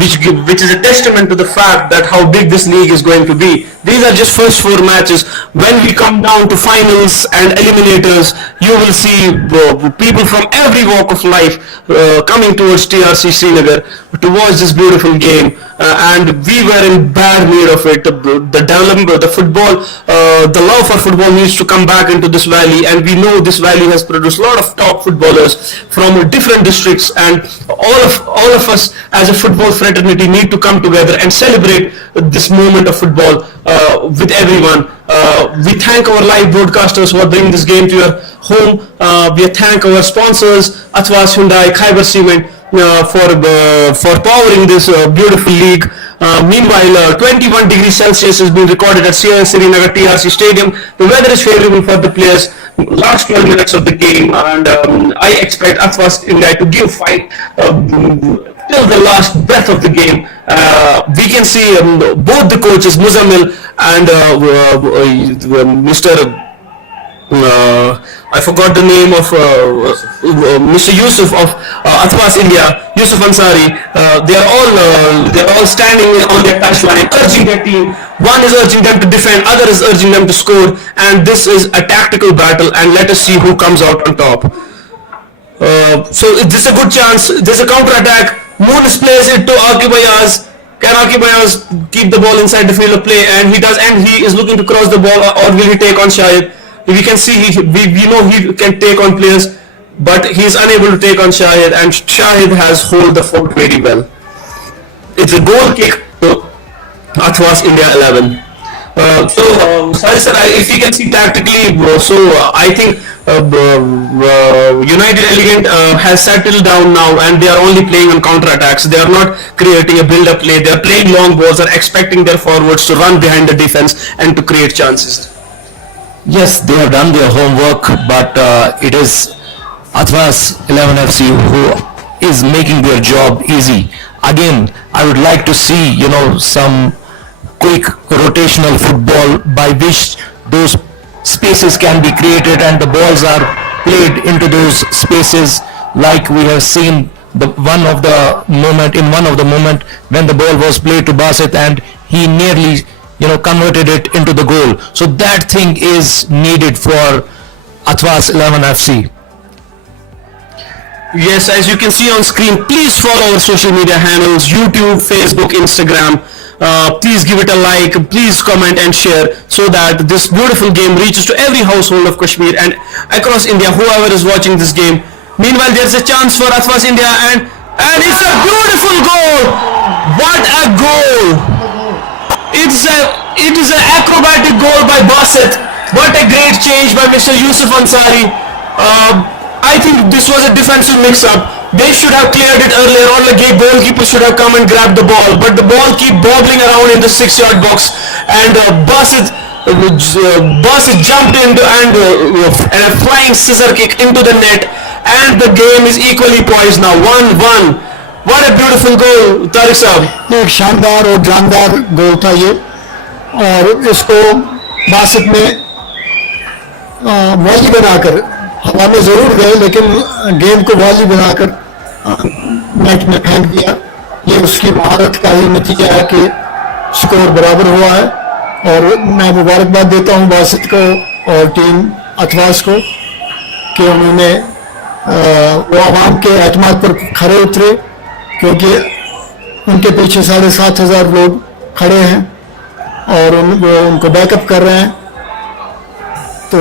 is a testament to the fact that how big this league is going to be. These are just first 4 matches. When we come down to finals and eliminators, you will see people from every walk of life coming towards TRC Srinagar to watch this beautiful game. And we were in bad need of it. The development, the football, the love for football needs to come back into this valley, and we know this valley has produced a lot of top footballers from different districts, and all of us as a football fraternity need to come together and celebrate this moment of football with everyone. We thank our live broadcasters who are bringing this game to your home. We thank our sponsors, ATHWAS, Hyundai, Khyber Cement, for powering this beautiful league. Meanwhile, 21 degrees Celsius has been recorded at Srinagar TRC Stadium. The weather is favorable for the players. Last 12 minutes of the game, and I expect ATHWAS India to give fight till the last breath of the game. We can see both the coaches, Muzammil and Mr. I forgot the name of Mr. Yusuf of ATHWAS India, Yusuf Ansari. They are all standing on their touchline, urging their team. One is urging them to defend, other is urging them to score, and this is a tactical battle. And let us see who comes out on top. So this is a good chance. There's a counter attack. Moons plays it to Akibayaz. Can Akibayaz keep the ball inside the field of play? And he does, and he is looking to cross the ball, or will he take on Shahid? We can see we know he can take on players, but he is unable to take on Shahid, and Shahid has hold the fort very well. It's a goal kick to ATHWAS India 11. Sorry sir, if you can see tactically, I think United Elegant has settled down now, and they are only playing on counter-attacks. They are not creating a build-up play. They are playing long balls, are expecting their forwards to run behind the defense and to create chances. Yes, they have done their homework, but it is ATHWAS 11 FC who is making their job easy. Again, I would like to see, some quick rotational football by which those spaces can be created and the balls are played into those spaces, like we have seen one of the moment when the ball was played to Basit and he nearly converted it into the goal. So that thing is needed for ATHWAS 11 FC. Yes, as you can see on screen, please follow our social media handles, YouTube, Facebook, Instagram. Please give it a like, please comment and share, so that this beautiful game reaches to every household of Kashmir and across India, whoever is watching this game. Meanwhile, there's a chance for ATHWAS India, and it's a beautiful goal! What a goal! It is an acrobatic goal by Basit. What a great change by Mr. Yusuf Ansari. I think this was a defensive mix-up. They should have cleared it earlier, or the goalkeeper should have come and grabbed the ball. But the ball keep bobbling around in the 6-yard box, and Basit jumped into and a flying scissor kick into the net, and the game is equally poised now. 1-1. What a beautiful goal, Tariq साहब. एक शानदार और जानदार गोल था ये, और इसको बासित ने वॉली बनाकर, हवा में जरूर गए लेकिन गेंद को वॉली बनाकर नेट में फेंक दिया. ये उसकी महारत का ही नतीजा है कि स्कोर बराबर हुआ है, और मैं मुबारकबाद देता हूँ बासित को और टीम ATHWAS को कि उन्होंने वो आवाम के एतमाद पर खरे उतरे, क्योंकि उनके पीछे 7,500 लोग खड़े हैं और वो उनको बैकअप कर रहे हैं. तो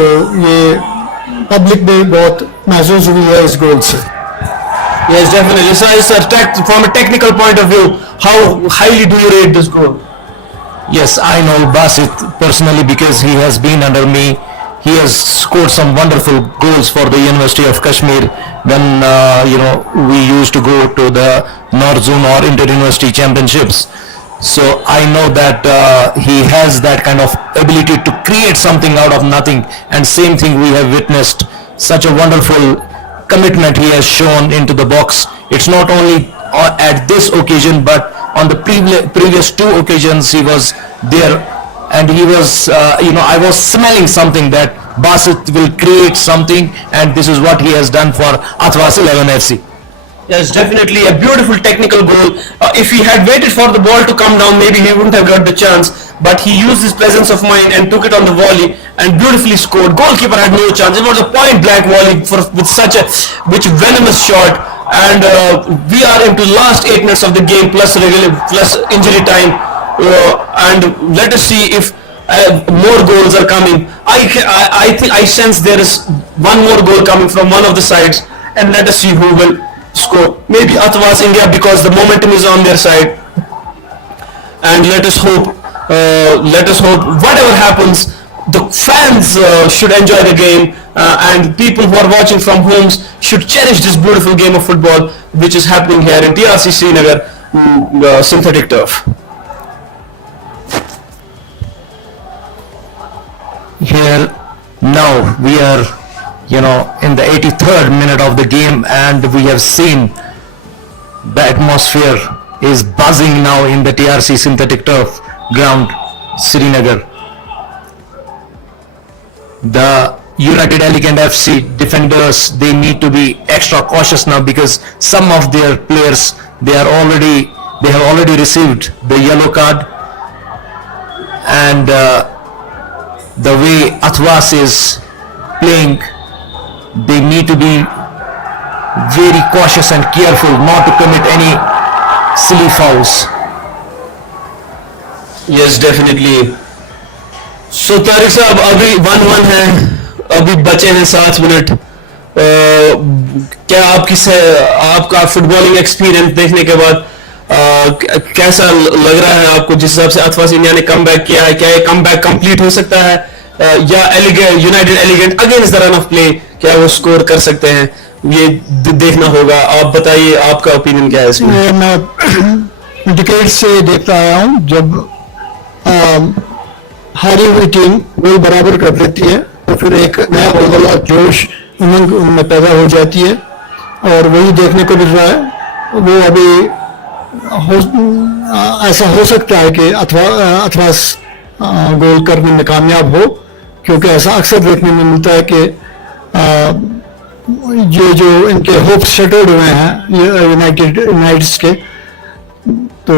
ये पब्लिक भी बहुत महसूस हुई है इस गोल से. Yes, definitely. So, from a technical point of view, how highly do you rate this goal? Yes, I know Basit personally because he has been under me. He has scored some wonderful goals for the University of Kashmir when we used to go to the North Zone or Inter-University Championships. So I know that he has that kind of ability to create something out of nothing, and same thing we have witnessed. Such a wonderful commitment he has shown into the box. It's not only at this occasion, but on the previous two occasions he was there, and he was I was smelling something that Basit will create something, and this is what he has done for ATHWAS 11 FC. Yes, definitely a beautiful technical goal. If he had waited for the ball to come down, maybe he wouldn't have got the chance, but he used his presence of mind and took it on the volley and beautifully scored. Goalkeeper had no chance. It was a point blank volley with such a venomous shot, and we are into last 8 minutes of the game plus injury time, and let us see if more goals are coming. I sense there is one more goal coming from one of the sides, and let us see who will score. Maybe ATHWAS India, because the momentum is on their side, and let us hope whatever happens, the fans should enjoy the game, and people who are watching from homes should cherish this beautiful game of football which is happening here in TRC Srinagar synthetic turf. Here now we are, in the 83rd minute of the game, and we have seen the atmosphere is buzzing now in the TRC synthetic turf ground, Srinagar. The United Elegant FC defenders, they need to be extra cautious now, because some of their players, they have already received the yellow card, and the way ATHWAS is playing, they need to be very cautious and careful not to commit any silly fouls. Yes, definitely. So Tariq साहब अभी 1-1 है, अभी बचे हैं 7 minute. क्या आपका footballing experience देखने के बाद कैसा लग रहा है आपको, जिस हिसाब से अथवास इंडिया ने कम बैक किया है? क्या ये कम बैक कंप्लीट हो सकता है, या United elegant against the run of play क्या वो स्कोर कर सकते हैं? ये देखना होगा. आप बताइए, आपका ओपिनियन क्या है इसमें? मैं डिकेड से देखता आया हूँ, जब हारी हुई टीम गोल बराबर कर देती है तो फिर एक नया हौसला, जोश, उमंग उनमें पैदा हो जाती है, और वही देखने को मिल रहा है. वो अभी ऐसा हो सकता है कि अथवास गोल करने में कामयाब हो, क्योंकि ऐसा अक्सर देखने में मिलता है कि ये जो इनके होप्स शटर्ड हुए हैं यूनाइटेड्स के, तो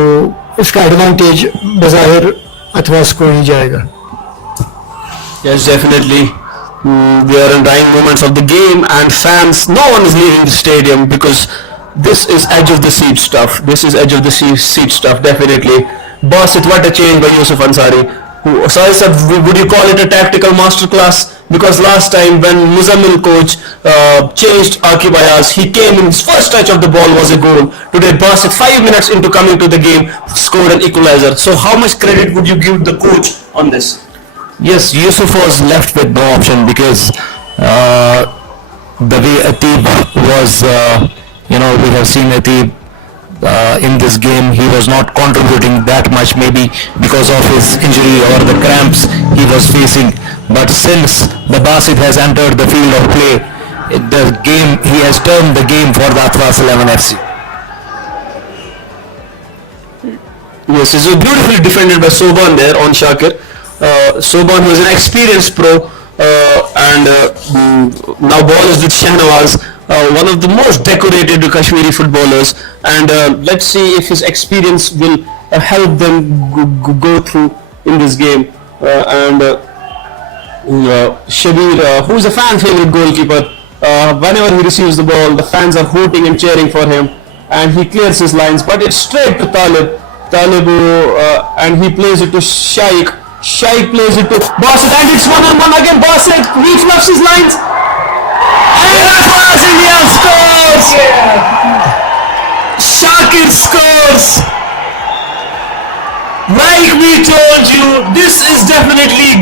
इसका एडवांटेज बज़ाहिर अथवास को ही जाएगा. Yes, definitely. We are in dying moments of the game, and fans, no one is leaving the stadium, because this is edge of the seat stuff. This is edge of the seat stuff, definitely. Basit, what a change by Yusuf Ansari. Sorry sir, would you call it a tactical masterclass? Because last time when Muzammil coach changed Akib Ayaz, he came in, his first touch of the ball was a goal. Today Basit, 5 minutes into coming to the game, scored an equalizer. So how much credit would you give the coach on this? Yes, Yusuf was left with no option, because the way Atib was, we have seen Atib in this game, he was not contributing that much, maybe because of his injury or the cramps he was facing. But since the Basit has entered the field of play, he has turned the game for the ATHWAS 11 FC. Yes, it's beautifully defended by Soban there on Shakir. Soban, who is an experienced pro, and now ball is with Shahnawaz, one of the most decorated Kashmiri footballers, and let's see if his experience will help them go through in this game. And Shabir, who is a fan favorite goalkeeper, whenever he receives the ball, the fans are hooting and cheering for him, and he clears his lines, but it's straight to Talib, and he plays it to Shaikh. Shaikh plays it to Basit, and it's 1-on-1 again. Basit refluxes his lines, and ATHWAS India scores! Shakir scores! Like we told you, this is definitely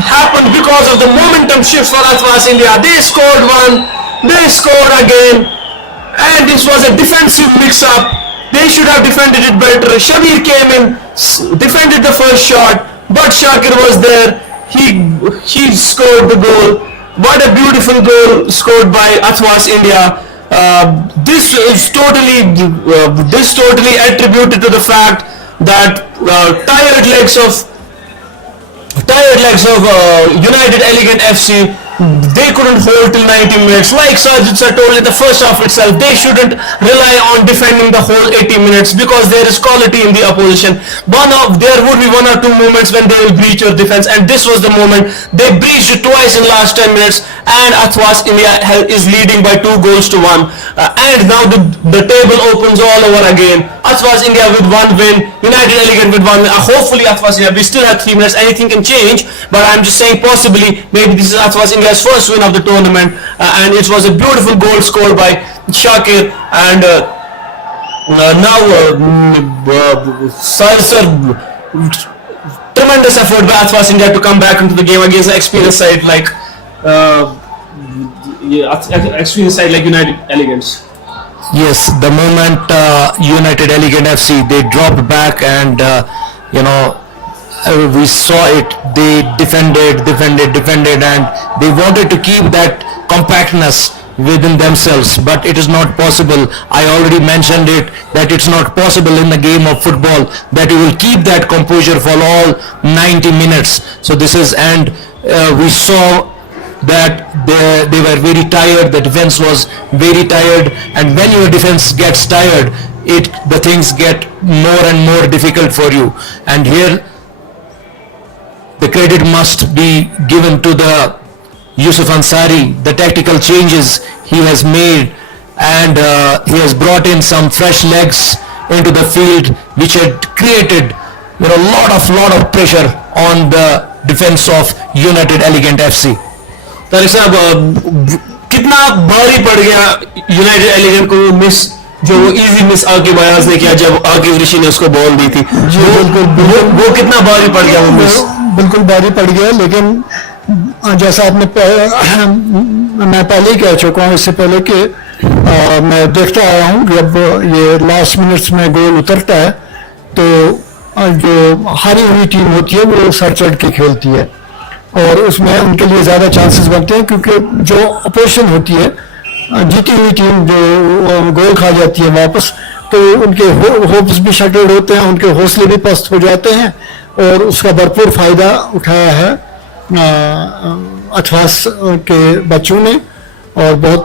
happened because of the momentum shift for ATHWAS India. They scored one, they scored again, and this was a defensive mix-up. They should have defended it better. Shabir came in, defended the first shot, but Shakir was there. He scored the goal. What a beautiful goal scored by ATHWAS India. This is totally attributed to the fact that tired legs of United Elegant FC, they couldn't hold till 90 minutes. Like Sajid sir told in the first half itself, they shouldn't rely on defending the whole 80 minutes, because there is quality in the opposition. There would be 1 or 2 moments when they will breach your defense, and this was the moment. They breached it twice in last 10 minutes, and ATHWAS India is leading by 2 goals to 1. And now the table opens all over again. ATHWAS India with 1 win, United Elegant with 1 win. Hopefully ATHWAS India, we still have 3 minutes, anything can change, but I'm just saying possibly, maybe this is ATHWAS India's first win of the tournament, and it was a beautiful goal scored by Shakir, and now Sir tremendous effort by ATHWAS India to come back into the game against an experienced side like experienced side like United Elegance. Yes, the moment United Elegant FC they dropped back and we saw it. They defended, and they wanted to keep that compactness within themselves, but it is not possible. I already mentioned it that it's not possible in the game of football that you will keep that composure for all 90 minutes. So this is, and we saw that they were very tired, the defense was very tired, and when your defense gets tired, the things get more and more difficult for you. And here the credit must be given to the Yusuf Ansari, the tactical changes he has made, and he has brought in some fresh legs into the field which had created a lot of pressure on the defense of United Elegant FC. Tariq साहब कितना भारी पड़ गया United elegant को वो miss, जो वो easy miss आगे बयाज ने किया जब आगे ऋषि ने उसको बॉल दी थी, वो कितना भारी पड़ गया वो मिस? बिल्कुल भारी पड़ गया, लेकिन जैसा आपने मैं पहले ही कह चुका हूँ इससे पहले कि मैं देखता आया हूँ जब ये लास्ट मिनट्स में गोल उतरता है तो जो हारी हुई टीम होती है वो सर चढ़ के खेलती है और उसमें उनके लिए ज़्यादा चांसेस बनते हैं, क्योंकि जो अपोजिशन होती है जीती हुई टीम जो गोल खा जाती है वापस, तो उनके होप्स भी शटल्ड होते हैं, उनके हौसले भी पस्त हो जाते हैं, और उसका भरपूर फ़ायदा उठाया है अथवास के बच्चों ने। और बहुत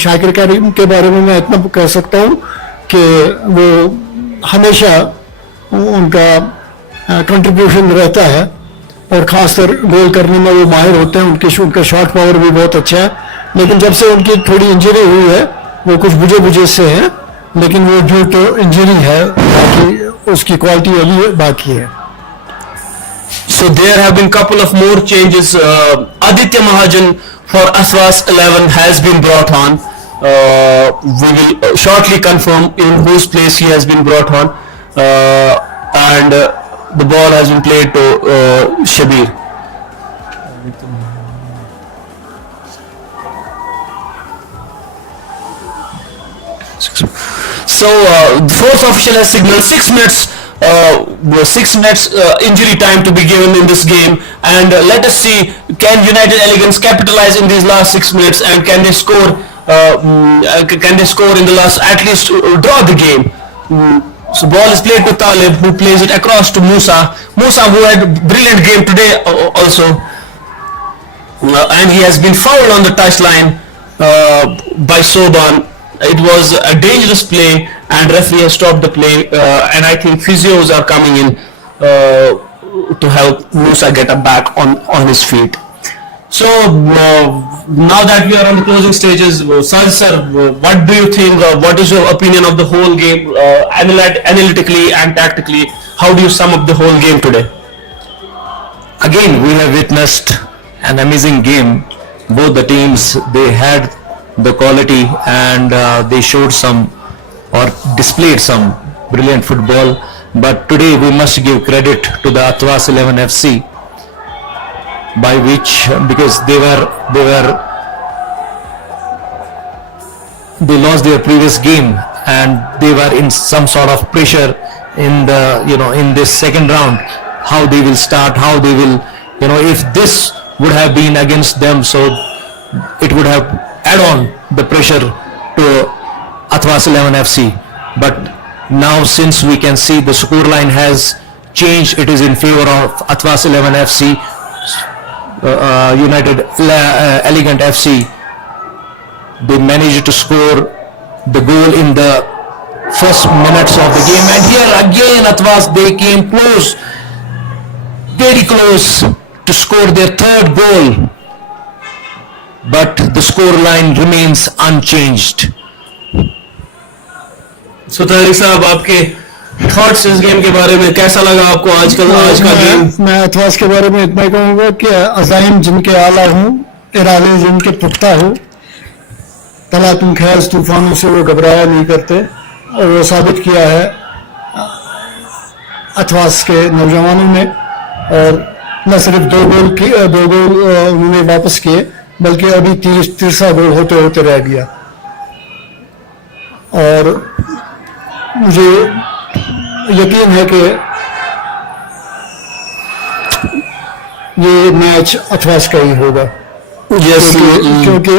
शाकिर करीम के बारे में मैं इतना कह सकता हूँ कि वो हमेशा उनका कंट्रीब्यूशन रहता है और ख़ासकर गोल करने में वो माहिर होते हैं, उनका शॉट पावर भी बहुत अच्छा है, लेकिन जब से उनकी थोड़ी इंजरी हुई है वो कुछ बुझे से है, लेकिन वो जो तो इंजरी है बाकी उसकी क्वालिटी अभी बाकी है। So there have been couple of more changes. Aditya Mahajan for ATHWAS 11 has been brought on. We will shortly confirm in whose place he has been brought on, and the ball has been played to Shabir. So the fourth official has signaled 6 minutes. 6 minutes injury time to be given in this game, and let us see, can United Elegance capitalize in these last 6 minutes, and can they score in the last, at least draw the game. So ball is played to Talib, who plays it across to Musa, who had a brilliant game today also, and he has been fouled on the touchline by Soban. It was a dangerous play and referee has stopped the play, and I think physios are coming in to help Musa get back on his feet. So now that we are on the closing stages, Saj sir, what do you think, what is your opinion of the whole game, analytically and tactically? How do you sum up the whole game today? Again, we have witnessed an amazing game. Both the teams, they had the quality and they showed some or displayed some brilliant football, but today we must give credit to the ATHWAS 11 FC, by which, because they lost their previous game and they were in some sort of pressure in the in this second round, how they will start, how they will, if this would have been against them, so it would have add on the pressure to ATHWAS 11 FC. But now, since we can see the score line has changed, it is in favor of ATHWAS 11 FC. United Elegant FC, they managed to score the goal in the first minutes of the game, and here again ATHWAS, they came close, very close to score their third goal, but the score line remains unchanged. So Tariq साहब, आपके thoughts इस game के बारे में, कैसा लगा आपको आज का गेम? मैं अथवास के बारे में इतना ही कहूँगा कि अज़ाइम जिनके आला हूँ, इरादे जिनके पुख्ता हो, तला तुम ख्याज तूफानों से वो घबराया नहीं करते, और वो साबित किया है अथवास के नौजवानों ने, और न सिर्फ दो गोल उन्होंने वापस किए, बल्कि अभी तीसरा गोल होते होते रह गया। और मुझे यकीन है कि ये मैच अथवास का ही होगा। क्योंकि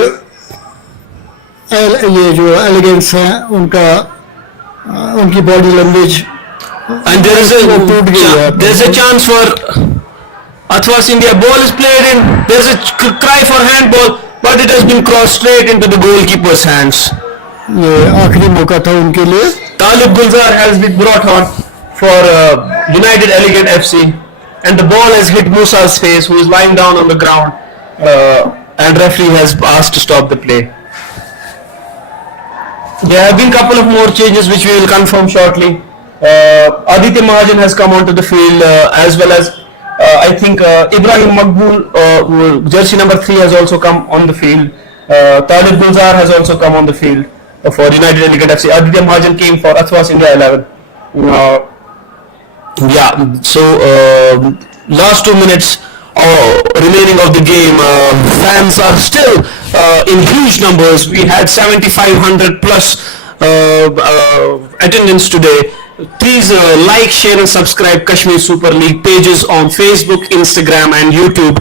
ये जो एलिगेंस हैं उनकी body language, and there's a chance for ATHWAS India. Ball is played in, there's a cry for handball, but it has been crossed straight into the goalkeeper's hands. ये आखिरी मौका था उनके लिए। Talib Gulzar has been brought on for United Elegant FC, and the ball has hit Musa's face, who is lying down on the ground, and referee has asked to stop the play. There have been a couple of more changes which we will confirm shortly. Aditya Mahajan has come onto the field, as well as I think Ibrahim Maqbool, jersey number 3, has also come on the field. Talib Gulzar has also come on the field for United Elegant FC. Aditya Mahajan came for ATHWAS India 11. So last 2 minutes remaining of the game. Fans are still in huge numbers. We had 7,500 plus attendance today. Please like, share and subscribe Kashmir Super League pages on Facebook, Instagram and YouTube.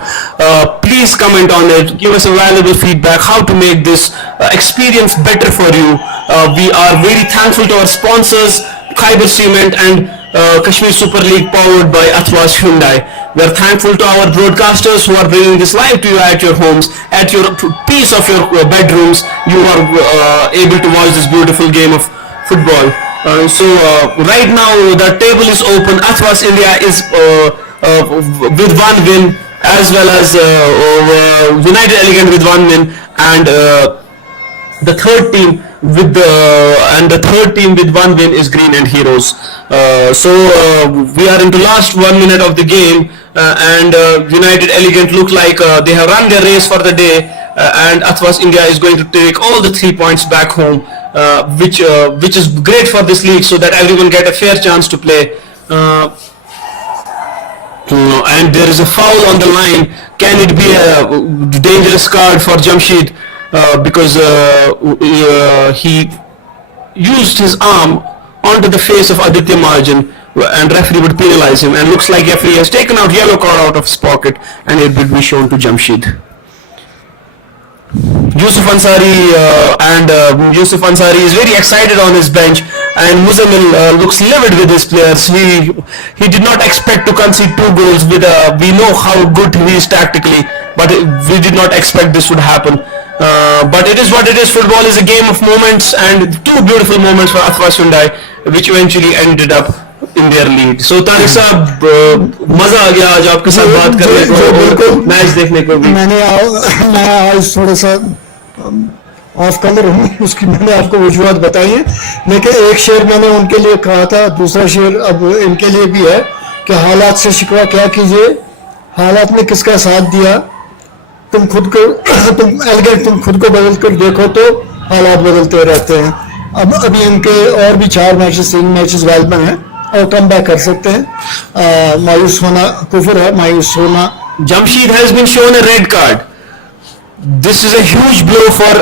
Please comment on it. Give us a valuable feedback how to make this experience better for you. We are very thankful to our sponsors, Khyber Cement and Kashmir Super League, powered by ATHWAS Hyundai. We are thankful to our broadcasters who are bringing this live to you at your homes, at your piece of your bedrooms. You are able to watch this beautiful game of football. Right now the table is open. ATHWAS India is with 1 win, as well as United Elegant with 1 win, and the third team with 1 win is Green and Heroes. We are into last 1 minute of the game, and United Elegant look like they have run their race for the day, and ATHWAS India is going to take all the 3 points back home, which is great for this league, so that everyone get a fair chance to play. And there is a foul on the line. Can it be a dangerous card for Jamshed? Because he used his arm onto the face of Aditya Mahajan, and referee would penalize him, and looks like referee has taken out yellow card out of his pocket, and it will be shown to Jamshed. Yusuf Ansari is very excited on his bench, and Muzammil looks livid with his players. He did not expect to concede 2 goals. We know how good he is tactically, but we did not expect this would happen. But it is what it is. Football is a game of moments, and 2 beautiful moments for ATHWAS Hyundai, which eventually ended up in their lead. So Tariq साहब, मजा आ गया आज आपके साथ बात करने को, match देखने को भी। मैं आज थोड़ा सा ऑफ कलर हूँ, उसकी मैंने आपको वजूहत बताई है, लेकिन एक शेर मैंने उनके लिए कहा था, दूसरा शेर अब इनके लिए भी है कि हालात से शिकवा क्या कीजिए, हालात ने किसका साथ दिया। तुम खुद को बदल कर देखो तो हालात बदलते रहते हैं। अब अभी इनके और भी 4 मैचेस 3 मैचेस वेल में हैं और कम बैक कर सकते हैं। मायूस होना कुफर है, मायूस होना। Jamshed has been shown a red card. This is a huge blow for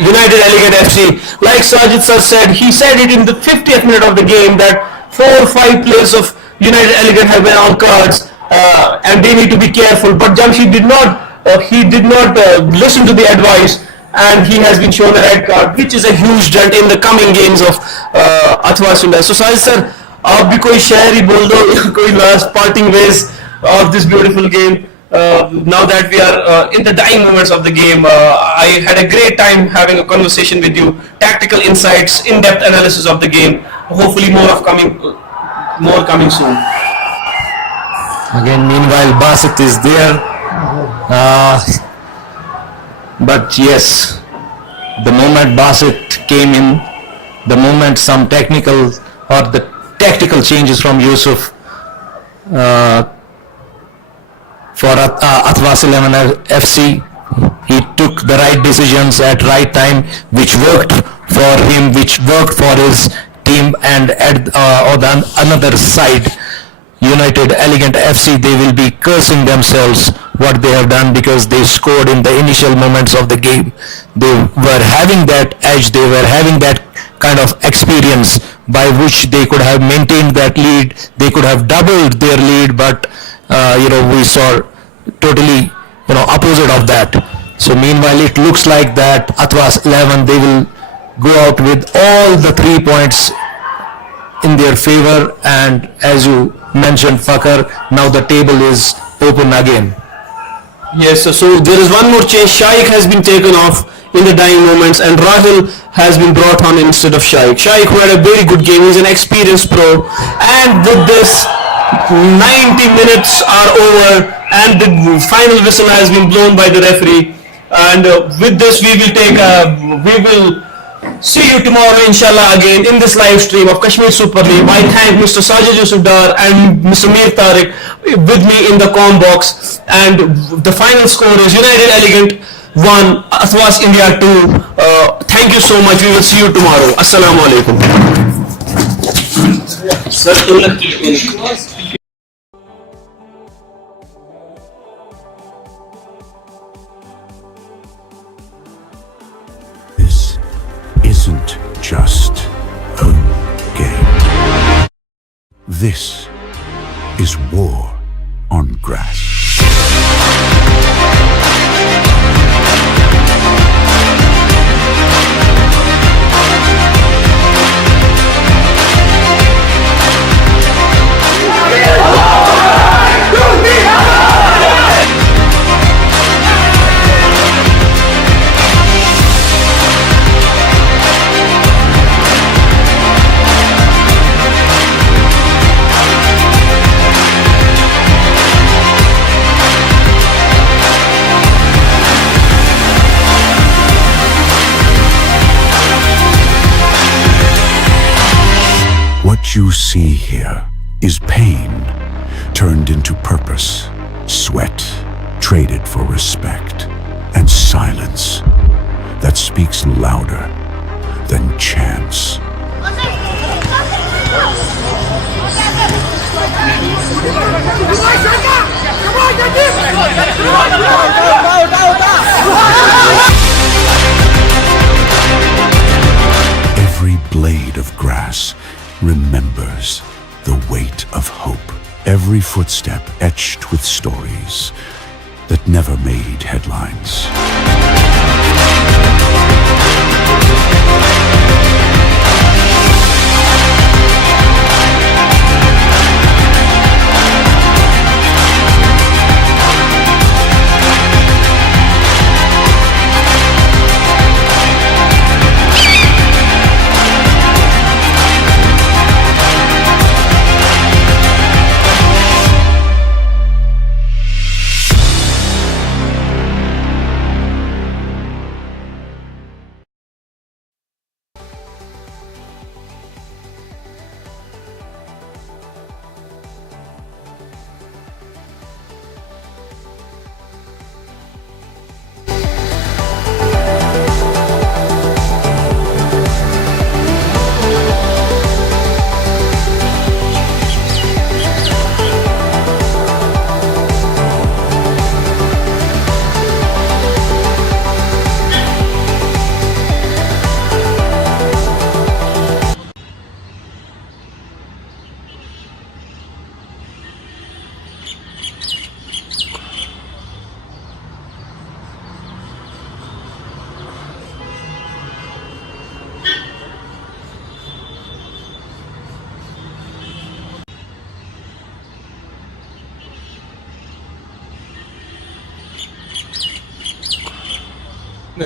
United Elegant FC. Like Sajid sir said, he said it in the 50th minute of the game that 4 or 5 players of United Elegant have been on cards, and they need to be careful. But Jamshed did not listen to the advice, and he has been shown a red card, which is a huge dent in the coming games of ATHWAS Hyundai. So Sajid sir, आप भी कोई शेर ही बोल दो, कोई last parting ways of this beautiful game. Now that we are in the dying moments of the game, I had a great time having a conversation with you, tactical insights, in-depth analysis of the game. Hopefully more coming soon. Again, meanwhile, Basit is there. But yes, the moment Basit came in, the moment some technical changes from Yusuf for ATHWAS 11 FC, he took the right decisions at right time, which worked for him, which worked for his team, and on the another side, United Elegant FC, they will be cursing themselves what they have done, because they scored in the initial moments of the game. They were having that edge, they were having that kind of experience by which they could have maintained that lead, they could have doubled their lead, but we saw totally opposite of that. So meanwhile, it looks like that ATHWAS 11, they will go out with all the 3 points in their favor, and as you mentioned, Fakar, now the table is open again. Yes, so there is one more change. Shaikh has been taken off in the dying moments, and Rahil has been brought on instead of Shaikh. Shaikh, who had a very good game, he's an experienced pro, and with this 90 minutes are over and the final whistle has been blown by the referee, and with this we will see you tomorrow inshallah again in this live stream of Kashmir Super League. I thank Mr. Sajid Yusufdar and Mr. Mir Tariq with me in the com box, and the final score is United Elegant 1, ATHWAS India 2. Thank you so much. We will see you tomorrow. Assalamu alaikum. This isn't just a game. This is war on grass. What you see here is pain turned into purpose, sweat traded for respect, and silence that speaks louder than chants. Every blade of grass remembers the weight of hope. Every footstep etched with stories that never made headlines.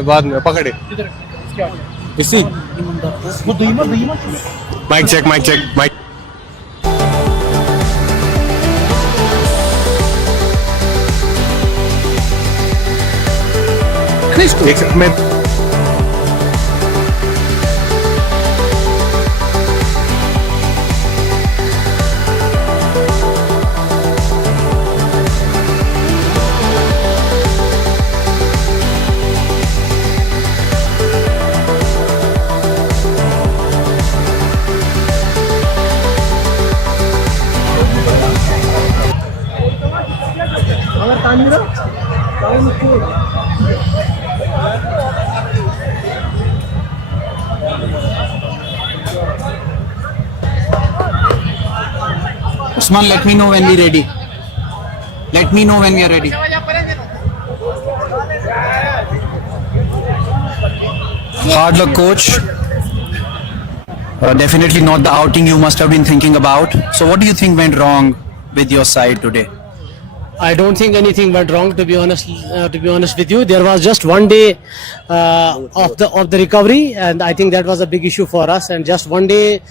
बाद में पकड़े इसी mic check mic एक second में Usman, let me know when we're ready. Let me know when we are ready. Hard luck, coach. Definitely not the outing you must have been thinking about. So, what do you think went wrong with your side today? I don't think anything went wrong. To be honest with you, there was just one day of the recovery, and I think that was a big issue for us. And just one day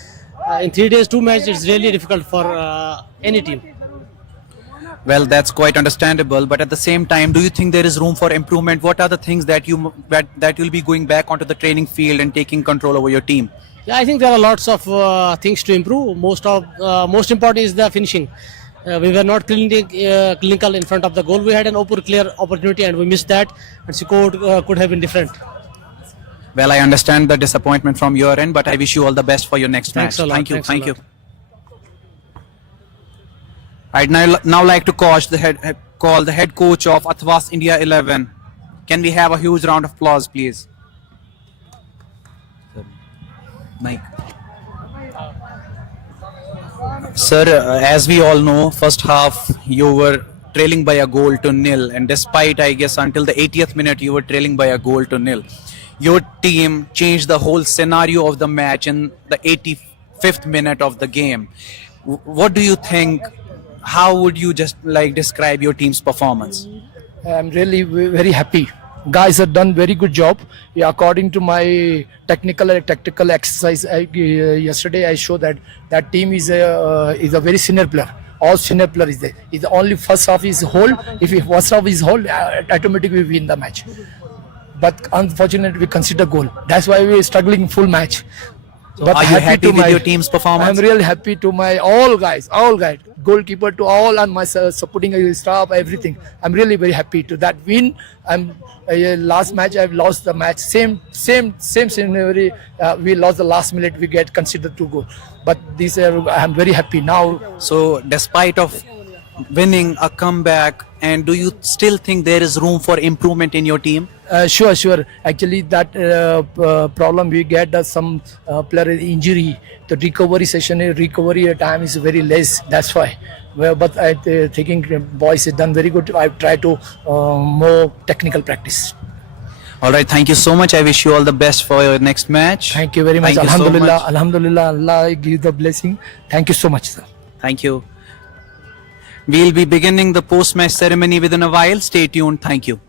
in 3 days, 2 matches, it's really difficult for any team. Well, that's quite understandable. But at the same time, do you think there is room for improvement? What are the things that you'll be going back onto the training field and taking control over your team? Yeah, I think there are lots of things to improve. Most important is the finishing. We were not clinical in front of the goal. We had an open, clear opportunity, and we missed that. And score could have been different. Well, I understand the disappointment from your end, but I wish you all the best for your next Thanks match. a lot. Thank you. Thanks a Thank you. lot. I'd now like to call the head coach of ATHWAS India 11. Can we have a huge round of applause, please? Mike. Sir, as we all know, first half you were trailing by a goal to nil, and despite, I guess, until the 80th minute you were trailing by a goal to nil. Your team changed the whole scenario of the match in the 85th minute of the game. What do you think? How would you just describe your team's performance? I'm really very happy. Guys have done very good job. Yeah, according to my technical and tactical exercise yesterday, I showed that team is a very senior player. All senior player is there. If the only first half is whole, if first half is whole, automatically we win the match. But unfortunately, we consider goal. That's why we are struggling full match. So but are you happy with your team's performance? I'm really happy to my all guys, goalkeeper to all, and my supporting staff, everything. I'm really very happy to that win. Last match I've lost the match. Same scenario. We lost the last minute. We get considered to go. But this I'm very happy now. So despite of winning a comeback, and do you still think there is room for improvement in your team? Sure. Actually, that problem we get some player injury. The recovery time is very less. That's why. Well, but I think boys have done very good. I've tried to more technical practice. All right, thank you so much. I wish you all the best for your next match. Thank you very much. Thank you so Alhamdulillah, much. Alhamdulillah, Allah give the blessing. Thank you so much, sir. Thank you. We'll be beginning the post-match ceremony within a while. Stay tuned. Thank you.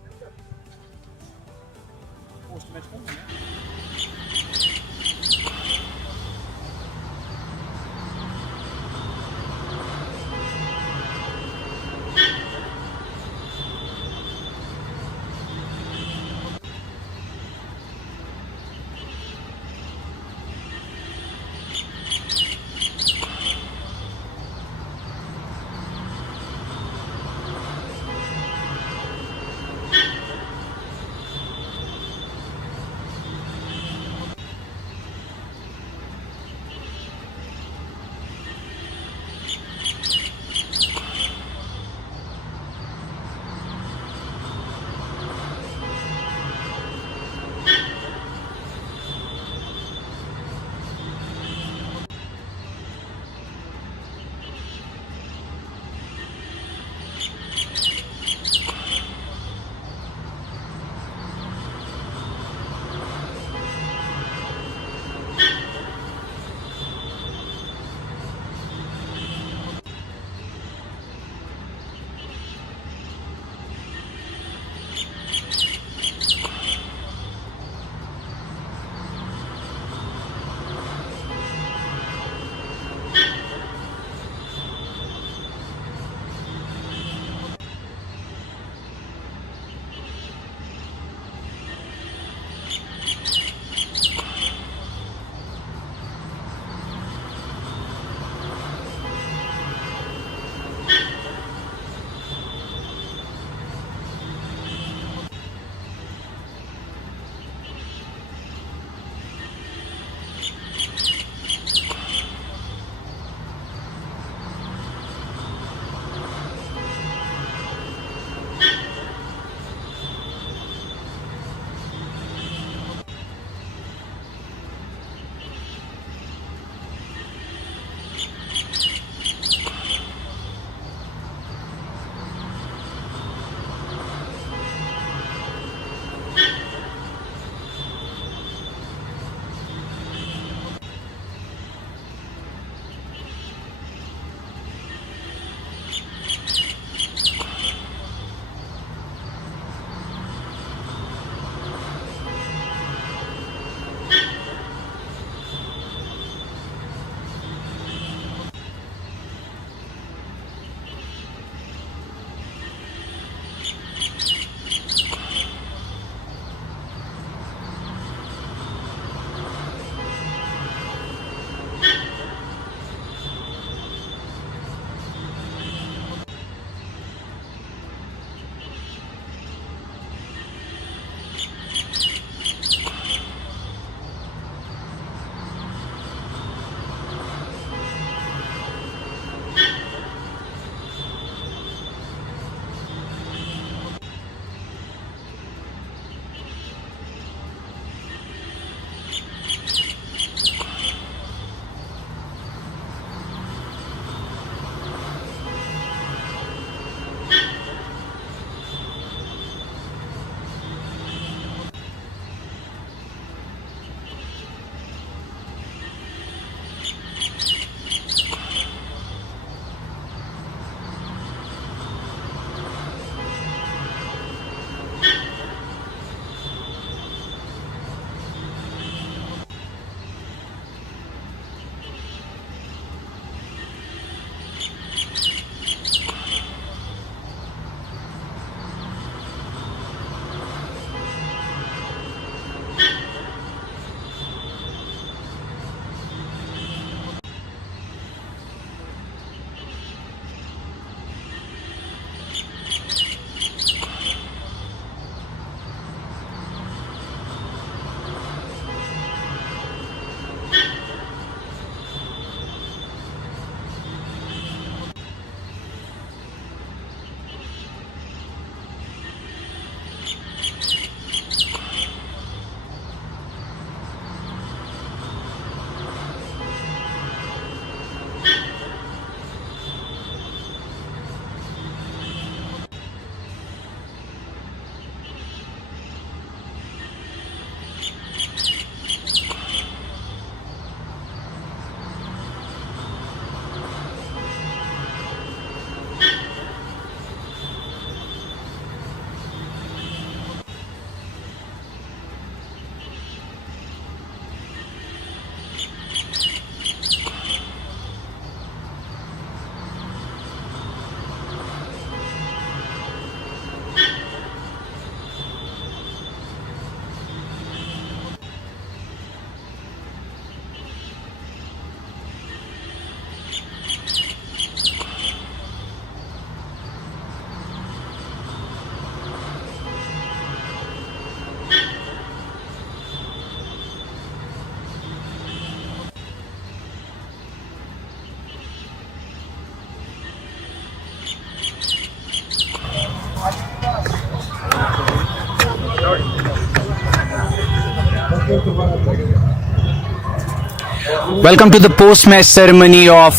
Welcome to the post-match ceremony of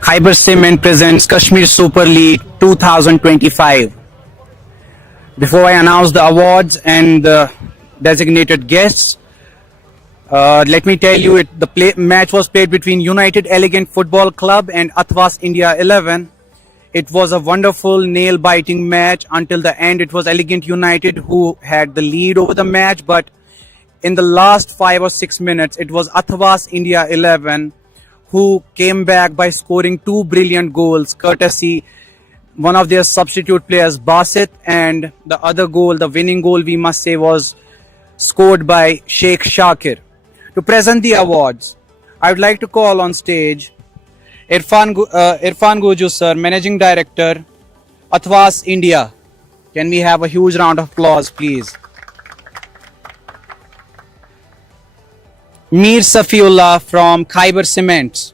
Khyber Cement presents Kashmir Super League 2025. Before I announce the awards and the designated guests, let me tell you the match was played between United Elegant Football Club and ATHWAS India 11. It was a wonderful nail-biting match. Until the end, it was Elegant United who had the lead over the match, but in the last 5 or 6 minutes, it was ATHWAS India 11 who came back by scoring 2 brilliant goals, courtesy one of their substitute players, Basit, and the other goal, the winning goal, we must say, was scored by Sheikh Shakir. To present the awards, I would like to call on stage Irfan Guju sir, Managing Director, ATHWAS India. Can we have a huge round of applause, please? Mir Safiullah from Khyber Cements.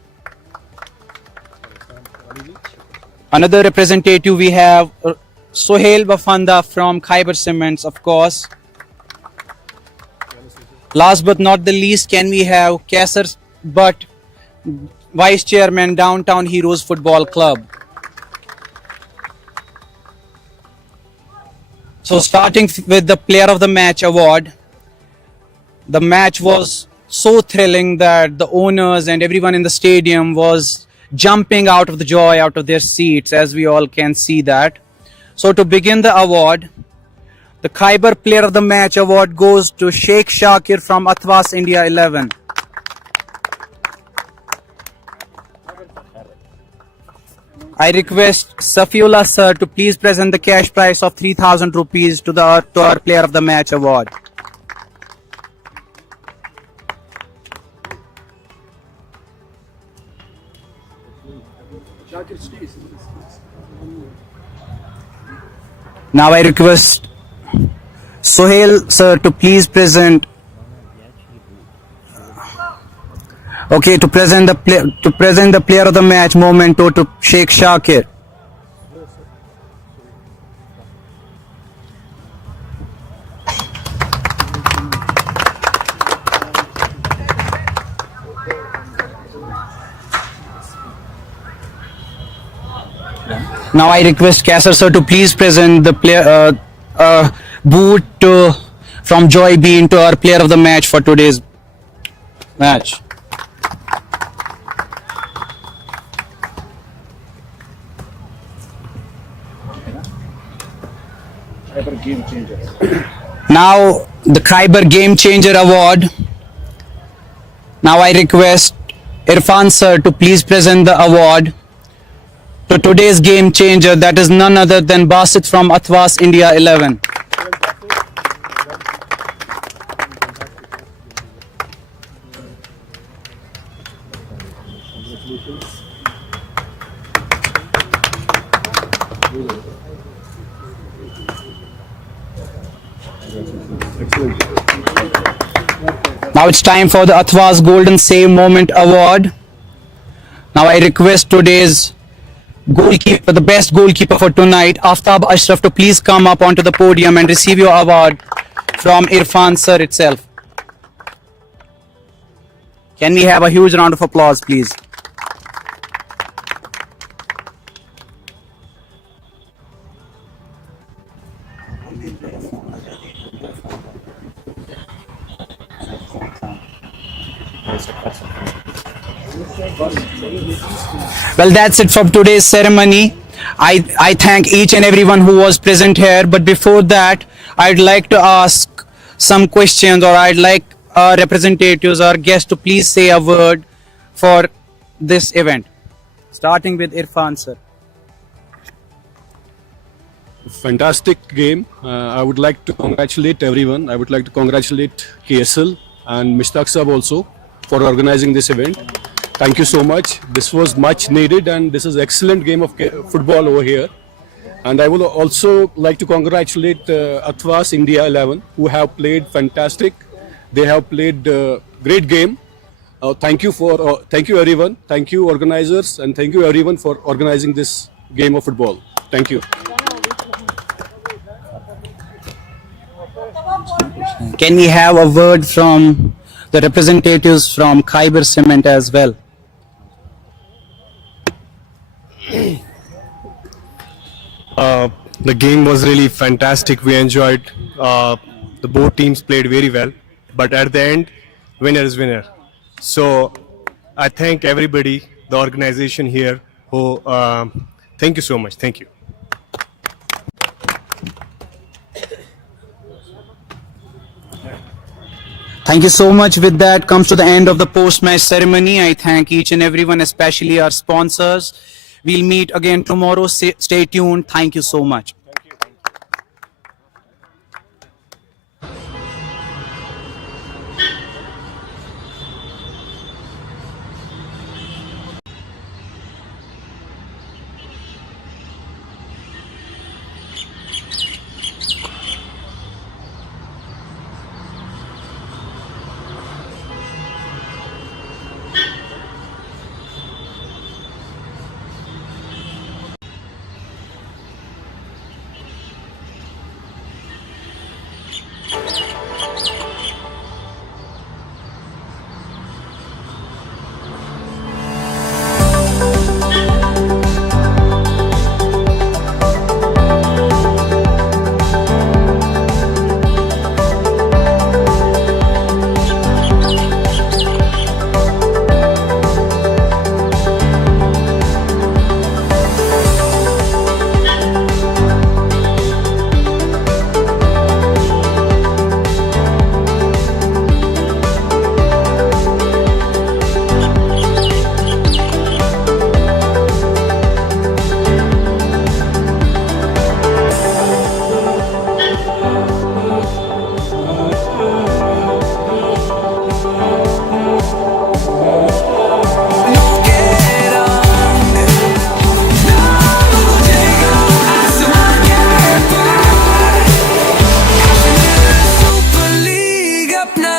Another representative we have Sohail Bafanda from Khyber Cements, of course. Last but not the least, can we have Kaisar Butt, Vice Chairman, Downtown Heroes Football Club. So starting with the Player of the Match award, the match was so thrilling that the owners and everyone in the stadium was jumping out of the joy, out of their seats, as we all can see that. So to begin the award, the Khyber Player of the Match award goes to Sheikh Shakir from ATHWAS India 11. I request Safiullah sir to please present the cash prize of 3,000 rupees to our Player of the Match award. Now I request Sohail sir to please present. Okay, to present the Player of the Match memento to Sheikh Shakir. Now I request Kaisar sir to please present the boot from Joy Bean to our Player of the Match for today's match. Now the Khyber Game Changer Award. Now I request Irfan sir to please present the award to today's game changer, that is none other than Basit from ATHWAS India 11. Now it's time for the ATHWAS Golden Save Moment Award. Now I request today's goalkeeper, the best goalkeeper for tonight, Aftab Ashraf, to please come up onto the podium and receive your award from Irfan sir itself. Can we have a huge round of applause, please? Well, that's it for today's ceremony. I thank each and everyone who was present here. But before that, I'd like to ask some questions, or I'd like our representatives or guests to please say a word for this event. Starting with Irfan sir. Fantastic game. I would like to congratulate everyone. I would like to congratulate KSL and Mishtaq Sab also for organizing this event. Thank you so much. This was much needed, and this is excellent game of football over here. And I would also like to congratulate ATHWAS India 11, who have played fantastic. They have played great game. Thank you everyone. Thank you organizers, and thank you everyone for organizing this game of football. Thank you. Can we have a word from the representatives from Khyber Cement as well? The game was really fantastic. We enjoyed. The both teams played very well, but at the end, winner is winner. So I thank everybody, the organization here. Who thank you so much. Thank you. Thank you so much. With that comes to the end of the post-match ceremony. I thank each and everyone, especially our sponsors. We'll meet again tomorrow. Stay tuned. Thank you so much.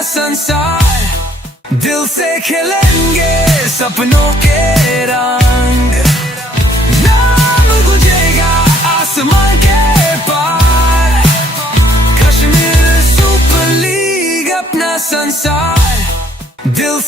संसार दिल से खिलेंगे सपनों के रंग नाम गुंजेगा आसमान के पार Kashmir super league अपना संसार दिल से